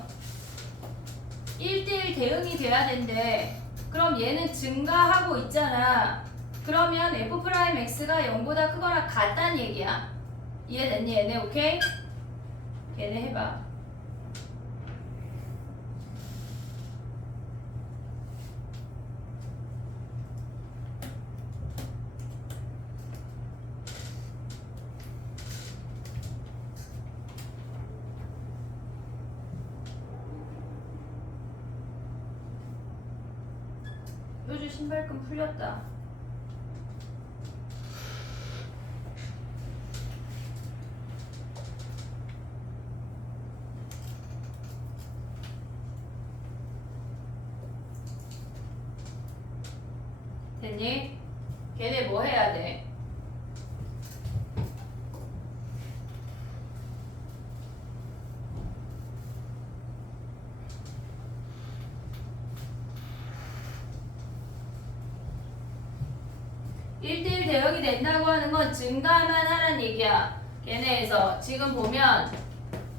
1대1 대응이 돼야 된대. 그럼 얘는 증가하고 있잖아. 그러면 f'x가 0보다 크거나 같다는 얘기야. 이해됐니 얘네? 오케이? 얘네 해봐. 효주 신발끈 풀렸다. 됐니? 걔네 뭐 해야 돼? (1대1) 대응이 된다고 하는 건 증가만 하란 얘기야. 걔네에서 지금 보면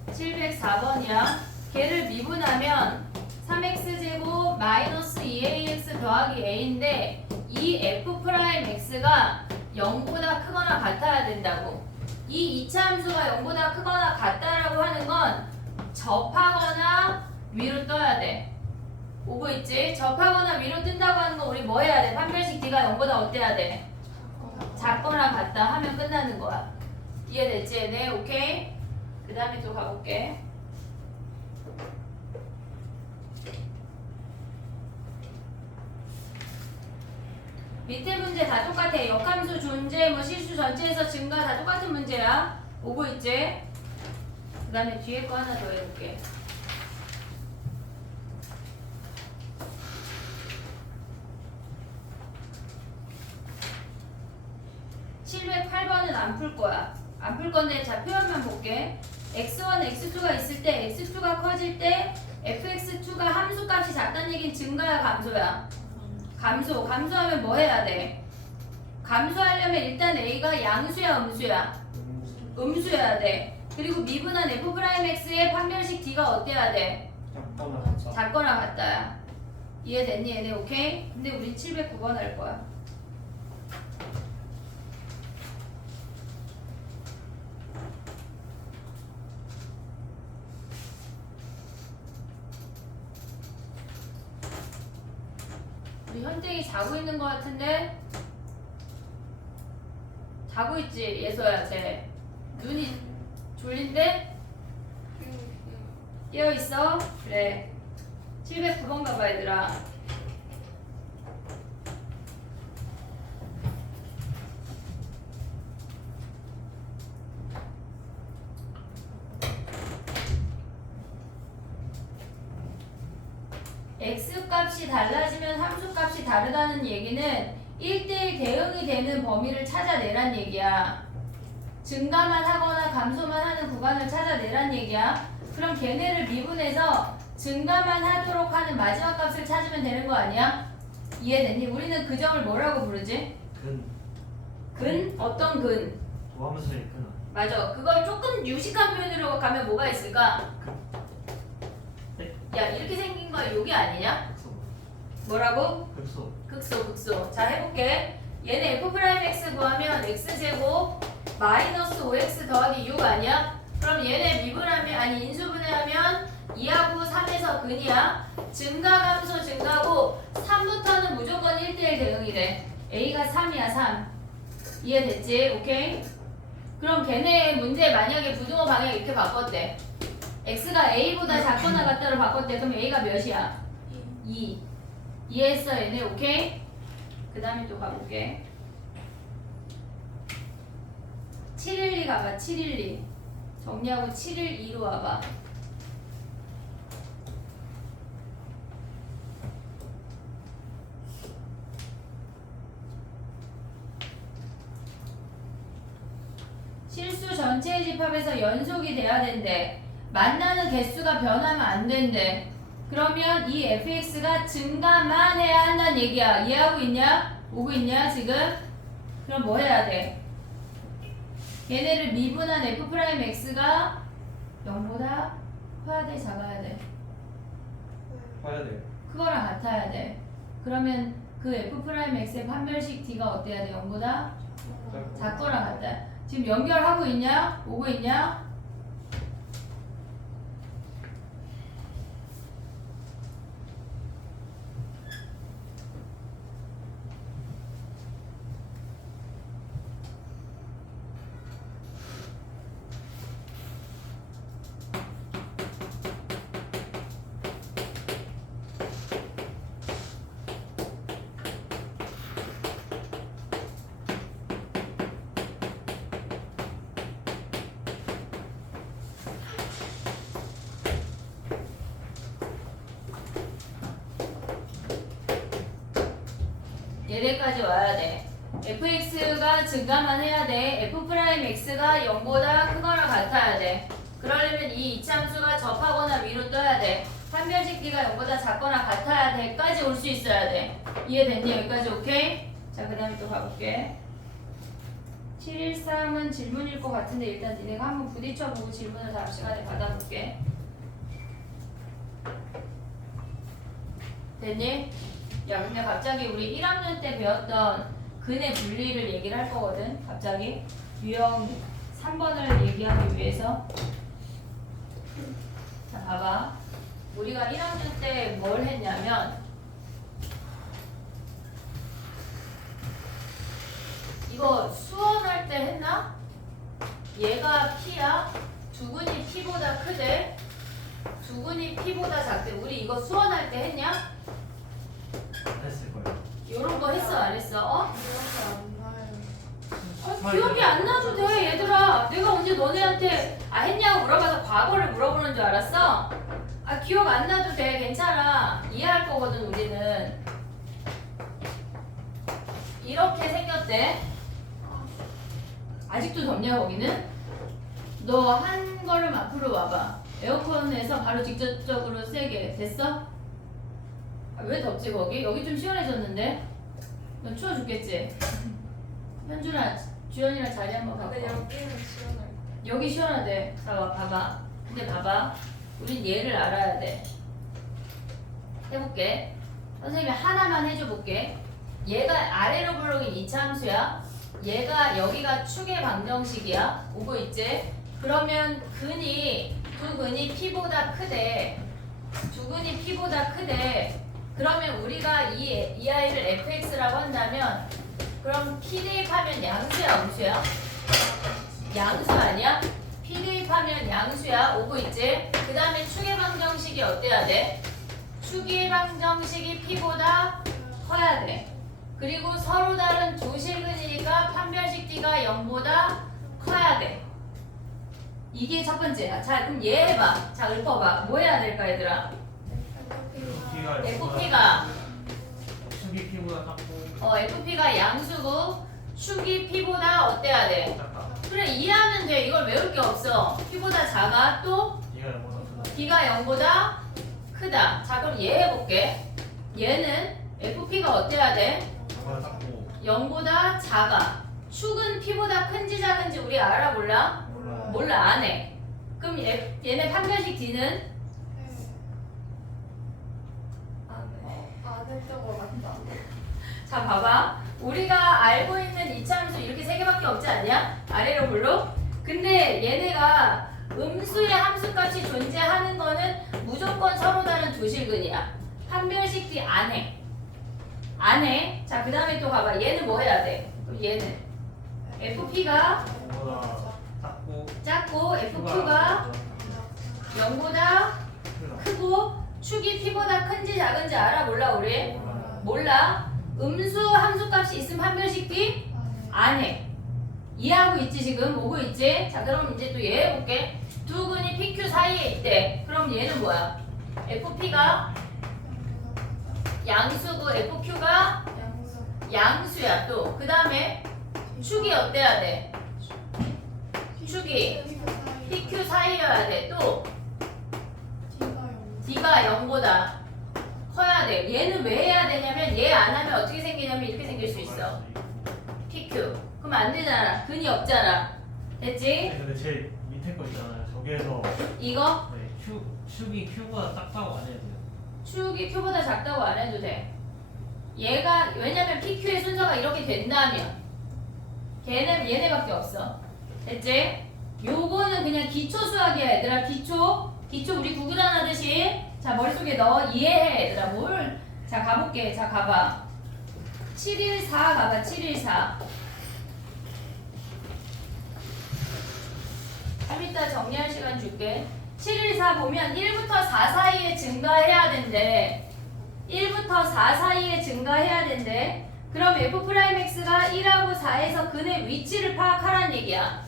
704번이야. 걔를 미분하면 3x제곱 마이너스 2ax 더하기 a인데 이 f'x가 0보다 크거나 같아야 된다고. 이 2차 함수가 0보다 크거나 같다라고 하는 건 접하거나 위로 떠야 돼. 오고 있지? 접하거나 위로 뜬다고 하는 건 우리 뭐 해야 돼? 판별식 d가 0보다 어때야 돼? 작거나 같다 하면 끝나는 거야. 이해됐지 얘네? 오케이? 그 다음에 또 가볼게. 밑에 문제 다 똑같아. 역함수 존재, 뭐 실수 전체에서 증가 다 똑같은 문제야. 오고 있지? 그 다음에 뒤에 거 하나 더 해볼게. (708번은) 안 풀 거야. 안 풀 건데 자 표현만 볼게. x1, x2가 있을 때 x2가 커질 때 fx2가 함수값이 작다는 얘기는 증가야 감소야? 감소하면 뭐 해야 돼? 감소하려면 일단 a가 양수야 음수야? 음수여야 돼. 그리고 미분한 f'x의 판별식 d가 어때야 돼? 작거나 같다. 작거나 같다야. 이해됐니 얘네? 오케이? 근데 우리 709번 할 거야. 우리 현땡이 자고 있는 것 같은데? 자고 있지 예서야 쟤. 눈이 졸린데? 깨어있어? 그래. 709번 가봐 얘들아. x값이 달라지면 함수값이 다르다는 얘기는 1대1 대응이 되는 범위를 찾아내란 얘기야. 증가만 하거나 감소만 하는 구간을 찾아내란 얘기야. 그럼 걔네를 미분해서 증가만 하도록 하는 마지막 값을 찾으면 되는 거 아니야? 이해됐니? 우리는 그 점을 뭐라고 부르지? 근? 어떤 근? 도함수의 끈. 맞아. 그걸 조금 유식한 표현으로 가면 뭐가 있을까? 야 이렇게 생긴 거 여기 아니냐? 극소. 뭐라고? 극소. 극소. 자 해볼게. 얘네 f'x 구하면 x제곱 마이너스 5x 더하기 6 아니야? 그럼 얘네 미분하면 아니 인수분해하면 2하고 3에서 근이야. 증가 감소 증가고 3부터는 무조건 1대1 대응이래. a가 3이야 3. 이해됐지? 오케이? 그럼 걔네 문제 만약에 부등호 방향 이렇게 바꿨대. x가 a보다 작거나 같다로 바꿨대. 그럼 a가 몇이야? 2. 이해했어 얘네? 오케이? 그 다음에 또 가볼게. 712 가봐. 712 정리하고 712로 와봐. 실수 전체의 집합에서 연속이 돼야 된대. 만나는 개수가 변하면 안 된대. 그러면 이 fx가 증가만 해야 한다는 얘기야. 이해하고 있냐? 오고 있냐 지금? 그럼 뭐 해야 돼? 얘네를 미분한 f'x가 0보다 커야 돼 작아야 돼? 봐야 돼. 그거랑 같아야 돼. 그러면 그 f'x의 판별식 t가 어때야 돼? 0보다 작거나 같다. 지금 연결하고 있냐? 오고 있냐? 얘네까지 와야 돼. fx가 증가만 해야 돼. f'x가 0보다 크거나 같아야 돼. 그러려면 이 이차함수가 접하거나 위로 떠야 돼. 판별식 t가 0보다 작거나 같아야 돼까지 올 수 있어야 돼. 이해됐니? 여기까지 오케이? 자, 그 다음에 또 가볼게. 713은 질문일 것 같은데 일단 니네가 한번 부딪혀보고 질문을 다음 시간에 받아볼게. 됐니? 야, 근데 갑자기 우리 1학년 때 배웠던 근의 분리를 얘기를 할 거거든. 갑자기 유형 3번을 얘기하기 위해서. 자, 봐봐. 우리가 1학년 때 뭘 했냐면 이거 수원할 때 했나? 얘가 P야. 두근이 P보다 크대. 두근이 P보다 작대. 우리 이거 수원할 때 했냐? 했을 거예요. 요런 거 했어 안 했어? 어? 기억이 안 나요. 기억이 안 나도 돼 얘들아. 내가 언제 너네한테 했냐고 물어봐서 과거를 물어보는 줄 알았어? 기억 안 나도 돼. 괜찮아. 이해할 거거든 우리는. 이렇게 생겼대. 아직도 덥냐 거기는? 너 한 걸음 앞으로 와봐. 에어컨에서 바로 직접적으로 세게. 됐어? 왜 덥지 거기? 여기 좀 시원해졌는데? 너 추워 죽겠지? 현준아, 주연이랑 자리 한번 바꿔. 근데 여기는 시원할 여기 시원하대. 자, 봐봐. 근데 봐봐. 우린 얘를 알아야 돼. 해볼게. 선생님이 하나만 해줘 볼게. 얘가 아래로 불러긴 이차함수야. 얘가 여기가 축의 방정식이야. 오고 있지? 그러면 두 근이 P보다 크대. 두 근이 P보다 크대. 그러면 우리가 이 아이를 fx라고 한다면 그럼 P 대입하면 양수야, 음수야? 양수 아니야? P 대입하면 양수야. 오고 있지? 그 다음에 축의 방정식이 어때야 돼? 축의 방정식이 P보다 커야 돼. 그리고 서로 다른 두 실근이니까 판별식 T가 0보다 커야 돼. 이게 첫 번째야. 자, 그럼 얘 해봐. 자, 읊어봐. 뭐 해야 될까, 얘들아? FP가 축이 P보다 작고 FP가 양수고 축이 P보다 어때야 돼? 작다. 그래, 이해하면 돼. 이걸 외울 게 없어. P보다 작아. 또 얘가 0보다 크다. B가 0보다 크다. 자, 그럼 얘 해볼게. 얘는 FP가 어때야 돼? 0보다 작고 0보다 작아. 축은 P보다 큰지 작은지 우리 알아 몰라? 몰라. 몰라, 안 해. 그럼 얘네 판별식 D는? 안 했던 것 같다. 자, 봐봐. 우리가 알고 있는 이차함수 이렇게 세 개밖에 없지 않냐? 아래로 불로. 근데 얘네가 음수의 함수값이 존재하는 거는 무조건 서로 다른 두 실근이야. 판별식 D 안 해. 안 해. 자, 그 다음에 또 봐봐. 얘는 뭐 해야 돼? 그럼 얘는 FP가 0보다 작고 FQ가 0보다 크고 축이 P보다 큰지 작은지 알아? 몰라 우리? 몰라. 음수 함수값이 있으면 판별식 B? 안 해. 이해하고 있지 지금? 오고 있지? 자 그럼 이제 또 얘 해볼게. 두 근이 PQ 사이에 있대. 그럼 얘는 뭐야? FP가 양수고 FQ가 양수야. 또 그 다음에 축이 어때야 돼? 축이 PQ 사이여야 돼. 또 D가 0보다 커야 돼. 얘는 왜 해야 되냐면 얘 안 하면 어떻게 생기냐면 이렇게 생길 수 있어. PQ. 그럼 안 되잖아. 근이 없잖아. 됐지? 네, 근데 제일 밑에 거 있잖아요. 저기에서 이거 네, 축이 Q보다 작다고 안 해도 돼요. 축이 Q보다 작다고 안 해도 돼. 얘가 왜냐면 PQ의 순서가 이렇게 된다면 걔는 얘네밖에 없어. 됐지? 요거는 그냥 기초 수학이야 얘들아. 기초 우리 구구단 하듯이 자 머릿속에 넣어. 이해해 얘들아. 뭘? 자 가볼게. 자 가봐. 714 가봐. 714 좀 이따 정리할 시간 줄게. 714 보면 1부터 4 사이에 증가해야 된대. 1부터 4 사이에 증가해야 된대. 그럼 F'X가 1하고 4에서 근의 위치를 파악하란 얘기야.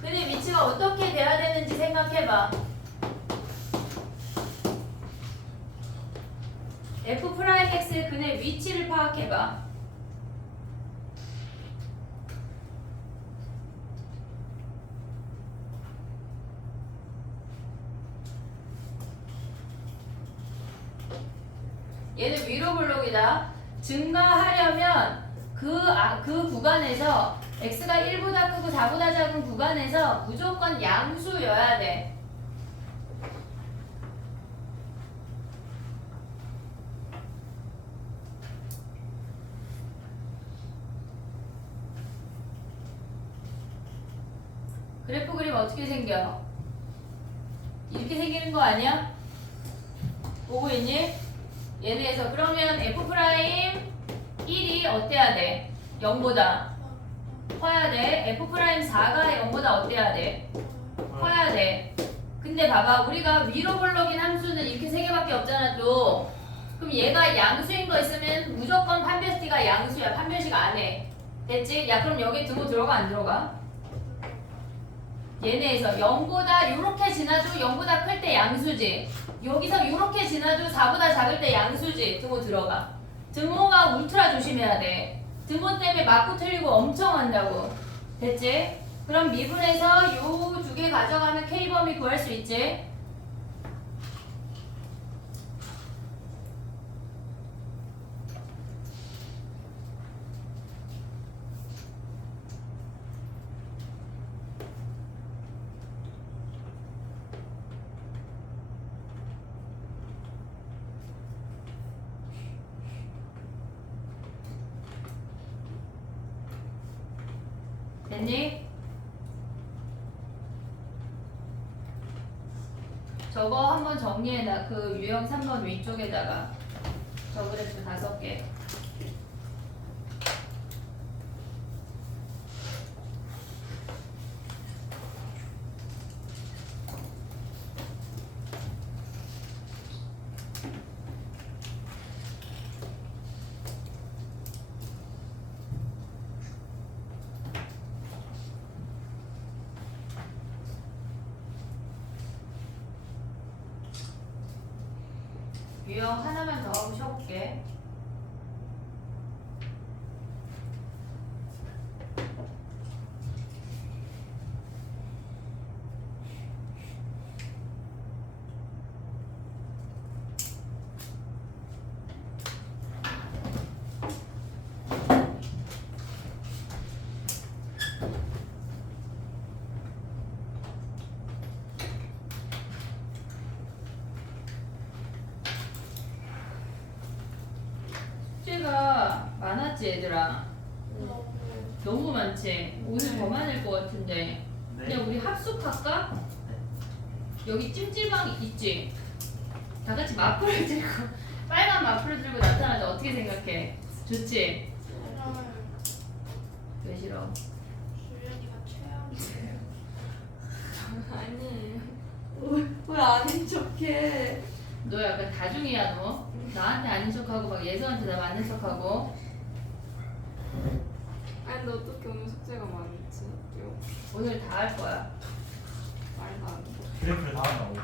근의 위치가 어떻게 돼야 되는지 생각해봐. F'X의 근의 위치를 파악해봐. 얘는 위로 블록이다. 증가하려면 그 구간에서 x가 1보다 크고 4보다 작은 구간에서 무조건 양수여야 돼. 그래프 그림 어떻게 생겨? 이렇게 생기는 거 아니야? 보고 있니? 얘네에서 그러면 F'1이 어때야 돼? 0보다 커야 돼. F'4가 0보다 어때야 돼? 커야 돼. 근데 봐봐 우리가 위로 블록인 함수는 이렇게 세 개밖에 없잖아 또. 그럼 얘가 양수인 거 있으면 무조건 판별식가 양수야. 판별식 안 해. 됐지? 야 그럼 여기 등호 들어가 안 들어가? 얘네에서 0보다 요렇게 지나도 0보다 클 때 양수지. 여기서 요렇게 지나도 4보다 작을 때 양수지. 등호 들어가. 등호가 울트라 조심해야 돼. 등호 때문에 맞고 틀리고 엄청 한다고. 됐지? 그럼 미분에서 요 두 개 가져가면 K범위 구할 수 있지? 됐니? 저거 한번 정리해놔. 그 유형 3번 위쪽에다가 저 그래프 5개. 유형 하나만 더 하고 쉬어볼게. 숙제가 많았지 얘들아? 너무 많지? 오늘 더 많을 것 같은데 그냥 우리 합숙할까? 여기 찜질방 있지? 다 같이 마프를 들고 빨간 마프를 들고 나타나자. 어떻게 생각해? 좋지? 왜 싫어? 주연이가 최악이에요. 아닌 척해. 너 약간 다중이야 너. 나한테 아닌 척하고 막 예서한테 나 맞는 척하고. 아니 근데 어떻게 오늘 숙제가 많지? 요 오늘 다 할 거야. 말도 안 돼. 그래프를 다 한다고.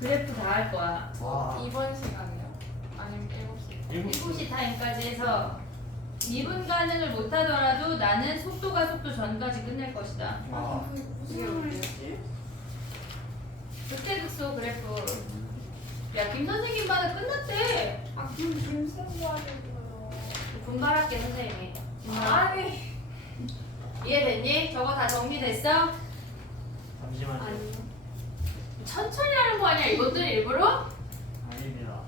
그래프 다 할 거야. 아. 이번 시간이요? 아니면 7시? 7시 타임까지 해서 미분 가능을 못하더라도 나는 속도가 속도 전까지 끝낼 것이다. 아. 그게 무슨 소리지? 극대극소 그래프. 야, 김 선생님 반은 끝났대. 아 그럼 김쌤도 하려고요. 분발할게 선생님이. 아니. 이해됐니? 저거 다 정리됐어? 잠시만요. 아니요. 천천히 하는 거 아니야 이것들 일부러? 아닙니다.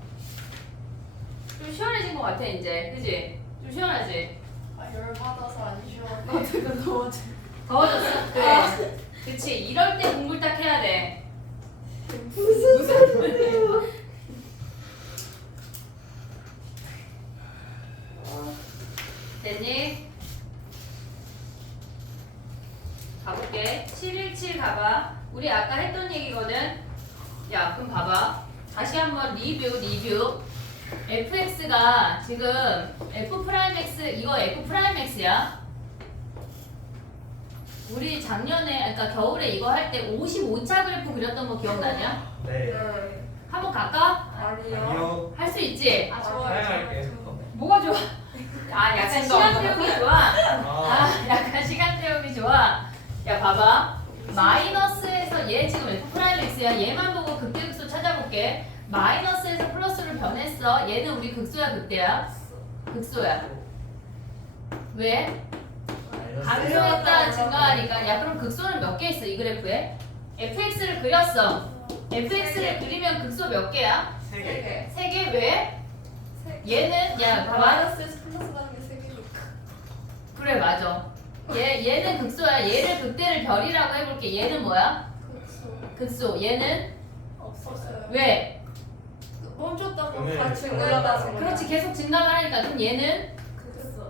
좀 시원해진 것 같아 이제, 그지? 좀 시원하지? 아 열받아서 안 시원해. 나 지금 더워져. 더워졌어? 그래. 그치. 이럴 때 공부를 딱 해야 돼. 무슨 소리예요? 됐니? 가볼게. 717 가봐. 우리 아까 했던 얘기거든. 야, 그럼 봐봐. 다시 한번 리뷰. fx가 지금 f'x, 이거 f'x야. 우리 작년에, 그러니까 겨울에 이거 할 때 55차 그래프 그렸던 거 기억나냐? 네. 한번 갈까? 아니요. 할 수 있지? 아 좋아요. 사양할게. 뭐가 좋아? 아, 약간 시간 태우기 좋아. 아. 약간 시간 태우기 좋아. 야, 봐봐. 마이너스에서 얘 지금 f'x야. 얘만 보고 극대극소 찾아볼게. 마이너스에서 플러스로 변했어. 얘는 우리 극소야, 극대야? 극소야. 왜? 감소했다 증가하니까. 야, 그럼 극소는 몇 개 있어, 이 그래프에? fx를 그렸어. fx를 그리면 극소 몇 개야? 3개. 3개 왜? 얘는, 야, 봐봐. 마이너스에서 플러스 가는 게 3개니까. 그래, 맞아. 얘는 극소야. 얘를 극대를 별이라고 해볼게. 얘는 뭐야? 극소. 얘는 없었어요. 왜? 멈췄다고 네. 같이 올라가서. 그렇지, 계속 증가를 하니까. 그럼 얘는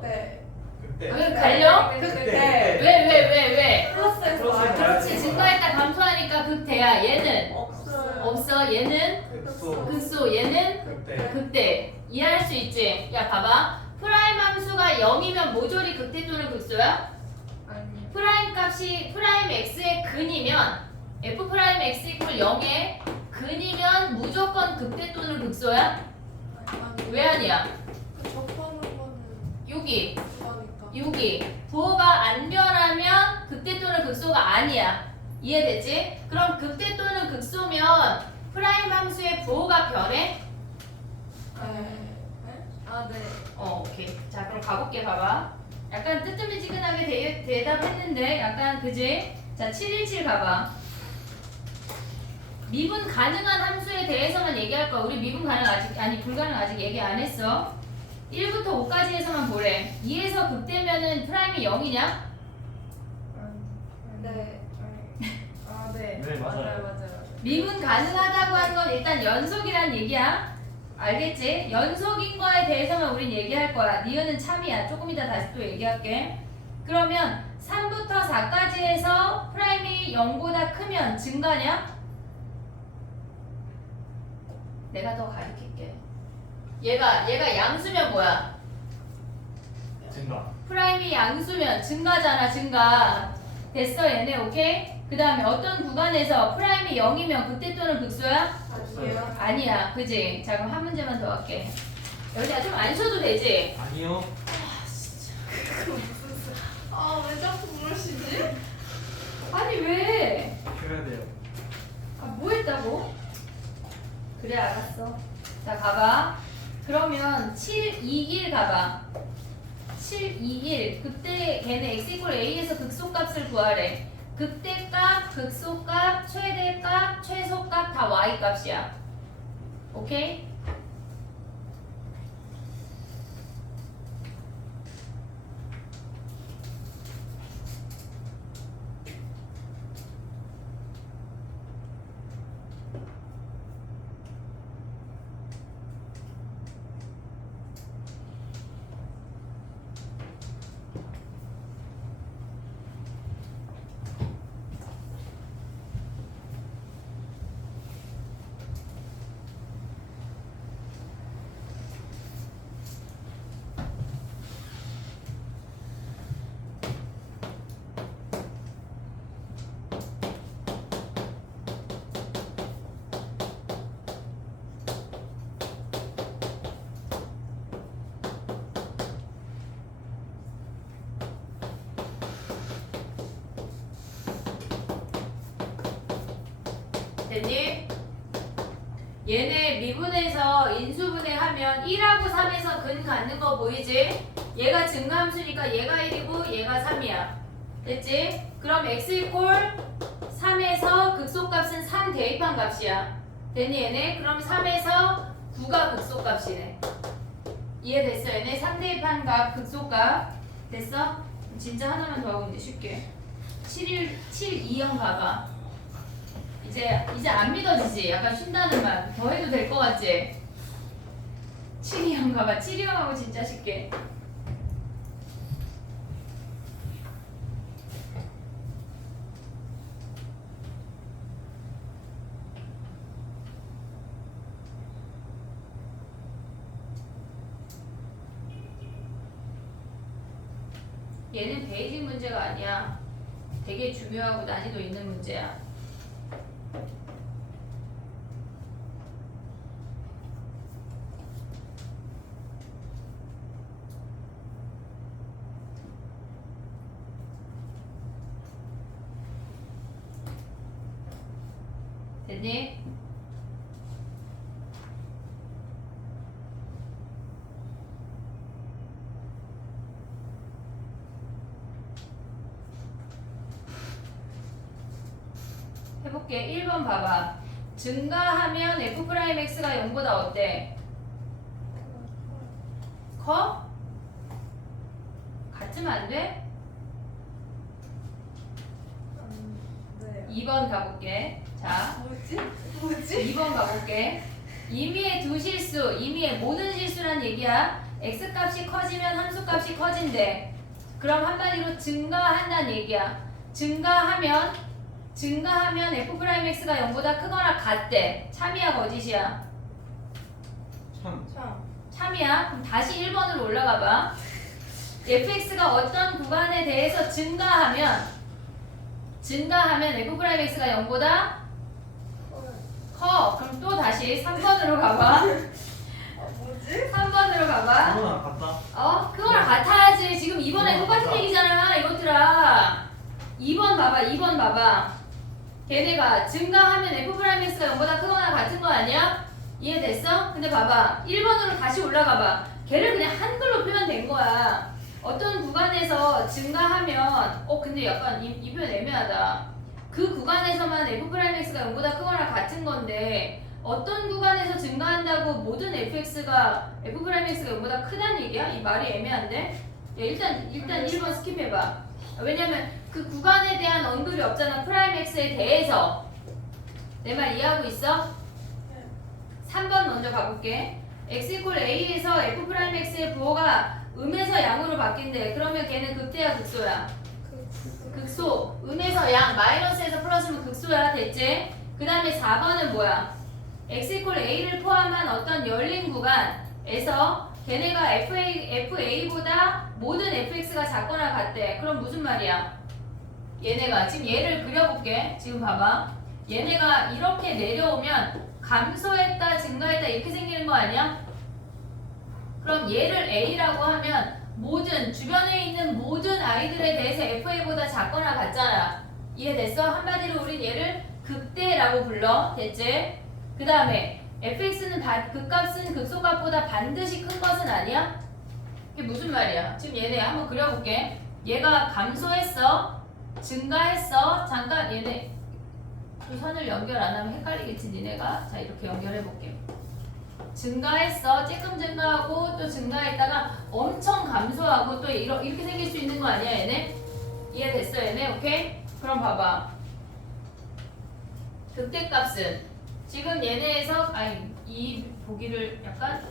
네. 그때. 왜 갈려? 그때. 왜? 플러스에서 플러스 마이너스. 그렇지, 증가했다 감소하니까 극대야. 얘는 없어요. 없어. 얘는 극소. 극소. 얘는 그때. 극대. 이해할 수 있지? 야, 봐봐. 프라임 함수가 0이면 모조리 극대 또는 극소야? 아니. 프라임 값이 프라임 x의 근이면 f 프라임 x 이퀄 0의 근이면 무조건 극대 또는 극소야? 아니. 왜 아니야? 그 접하는 거는 여기 그거니까. 부호가 안 변하면 극대 또는 극소가 아니야. 이해됐지? 그럼 극대 또는 극소면 프라임 함수의 부호가 변해? 네. 아 네. 오케이. 자, 그럼 가볼게. 봐봐. 약간 뜨뜻미지근하게 대답했는데 약간 그지? 자, 717 가봐. 미분 가능한 함수에 대해서만 얘기할 거야. 우리 미분 가능 아니 불가능 아직 얘기 안 했어. 1부터 5까지에서만 보래. 2에서 극대면은 프라임이 0이냐? 네. 아 네. 네, 맞아요. 맞아요. 미분 가능하다고 하는 건 일단 연속이란 얘기야. 알겠지? 연속인 거에 대해서만 우린 얘기할 거야. 니은은 참이야. 조금 이따 다시 또 얘기할게. 그러면 3부터 4까지 해서 프라임이 0보다 크면 증가냐? 내가 더 가르칠게. 얘가 양수면 뭐야? 증가. 프라임이 양수면 증가잖아, 증가. 됐어, 얘네, 오케이? 그 다음에 어떤 구간에서 프라임이 0이면 극대 또는 극소야? 아니에요. 아니야, 그지? 자, 그럼 한 문제만 더 할게. 여기다 좀 안 쉬어도 되지? 아니요. 아왜 자꾸 그러시지? 아니, 왜? 쉬어야 돼요. 아, 뭐 했다고? 그래, 알았어. 자, 가봐. 그러면 721 가봐. 721. 그때 걔네 x 이퀄 a에서 극소값을 구하래. 극대값, 극소값, 최대값, 최소값 다 y값이야. 오케이? 됐니? 얘네 미분해서 인수분해하면 1하고 3에서 근 갖는 거 보이지? 얘가 증가함수니까 얘가 1이고 얘가 3이야. 됐지? 그럼 x 이퀄 3에서 극소값은 3 대입한 값이야. 됐니 얘네? 그럼 3에서 9가 극소값이네. 이해됐어 얘네? 3 대입한 값 극소값. 됐어? 진짜 하나만 더 하고 이제 쉽게. 720 봐봐. 이제 안 믿어지지? 약간 쉰다는 말. 더 해도 될 것 같지? 720 봐봐. 720하고 진짜 쉽게. 얘는 베이직 문제가 아니야. 되게 중요하고 난이도 있는 문제야. 됐니? 해볼게. 1번 봐봐. 증가하면 f'x가 0보다 어때? 커? 같으면 안 돼? 네. 2번 가볼게. 자, 뭐지? 2번 가볼게. 임의의 두 실수, 임의의 모든 실수란 얘기야. x값이 커지면 함수값이 커진대. 그럼 한마디로 증가한다는 얘기야. 증가하면 f'x가 0보다 크거나 같대. 참이야 거짓이야? 참. 참이야. 그럼 다시 1번으로 올라가 봐. fx가 어떤 구간에 대해서 증가하면 f'x가 0보다 커. 그럼 또 다시 3번으로 가봐. 뭐지? 3번으로 가봐. 그거랑 같다. 그거랑 같아야지. 지금 이번에 똑같은 얘기잖아, 이것들아. 2번 봐봐. 걔네가 증가하면 f'x가 0보다 크거나 같은 거 아니야? 이해됐어? 근데 봐봐. 1번으로 다시 올라가 봐. 걔를 그냥 한글로 표현된 거야. 어떤 구간에서 증가하면 근데 약간 이 표현 애매하다. 그 구간에서만 f'x가 0보다 크거나 같은 건데 어떤 구간에서 증가한다고 모든 fx가 0보다 크다는 얘기야? 이 말이 애매한데? 야, 일단 1번 스킵해봐. 왜냐면 그 구간에 대한 언급이 없잖아. 프라임 x에 대해서. 내 말 이해하고 있어? 3번 먼저 가볼게. x 이퀄 a에서 f'x의 부호가 음에서 양으로 바뀐대. 그러면 걔는 극대야 극소야? 극소. 음에서 양, 마이너스에서 플러스면 극소야. 됐지? 그 다음에 4번은 뭐야? x 이퀄 a를 포함한 어떤 열린 구간에서 걔네가 fa보다 모든 fx가 작거나 같대. 그럼 무슨 말이야? 얘네가 지금 얘를 그려볼게. 지금 봐봐. 얘네가 이렇게 내려오면 감소했다 증가했다 이렇게 생기는 거 아니야? 그럼 얘를 a라고 하면 모든 주변에 있는 모든 아이들에 대해서 fa보다 작거나 같잖아. 이해됐어? 한마디로 우린 얘를 극대라고 불러. 됐지? 그 다음에 fx는 극값은 극소값보다 반드시 큰 것은 아니야? 이게 무슨 말이야? 지금 얘네 한번 그려볼게. 얘가 감소했어, 증가했어. 잠깐 얘네 그 선을 연결 안 하면 헷갈리겠지 니네가. 자 이렇게 연결해볼게. 증가했어, 조금 증가하고 또 증가했다가 엄청 감소하고 또 이렇게 생길 수 있는 거 아니야 얘네? 이해됐어 얘네? 오케이? 그럼 봐봐. 극대값은 지금 얘네에서 이 보기를 약간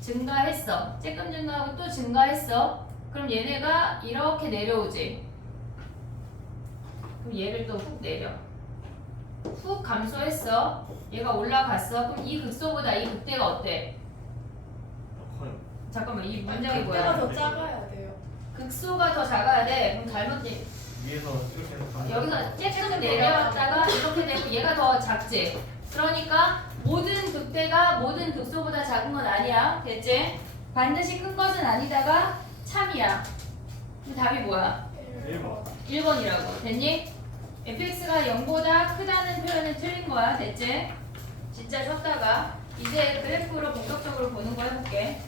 증가했어. 조금 증가하고 또 증가했어. 그럼 얘네가 이렇게 내려오지. 그럼 얘를 또 훅 내려. 훅 감소했어. 얘가 올라갔어. 그럼 이 극소보다 이 극대가 어때? 커요. 잠깐만 이 문장이 그때가 뭐야? 더 작아야 돼요. 극소가 더 작아야 돼. 그럼 잘못 위에서 이렇게 해서 가는 여기서 조금 내려왔다가 이렇게 되고 얘가 더 작지. 그러니까 모든 극대가 모든 극소보다 작은 건 아니야. 됐지? 반드시 큰 것은 아니다가 참이야. 그럼 답이 뭐야? 1번. 1번이라고. 됐니? fx가 0보다 크다는 표현은 틀린 거야. 됐지? 진짜 쉬었다가 이제 그래프로 본격적으로 보는 거 해볼게.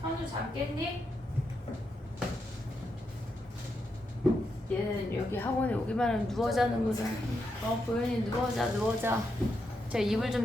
현우 잠깼니? 얘는 여기 학원에 오기만 하면 누워 자는 거잖아. 보현이 누워 자. 제가 이불 좀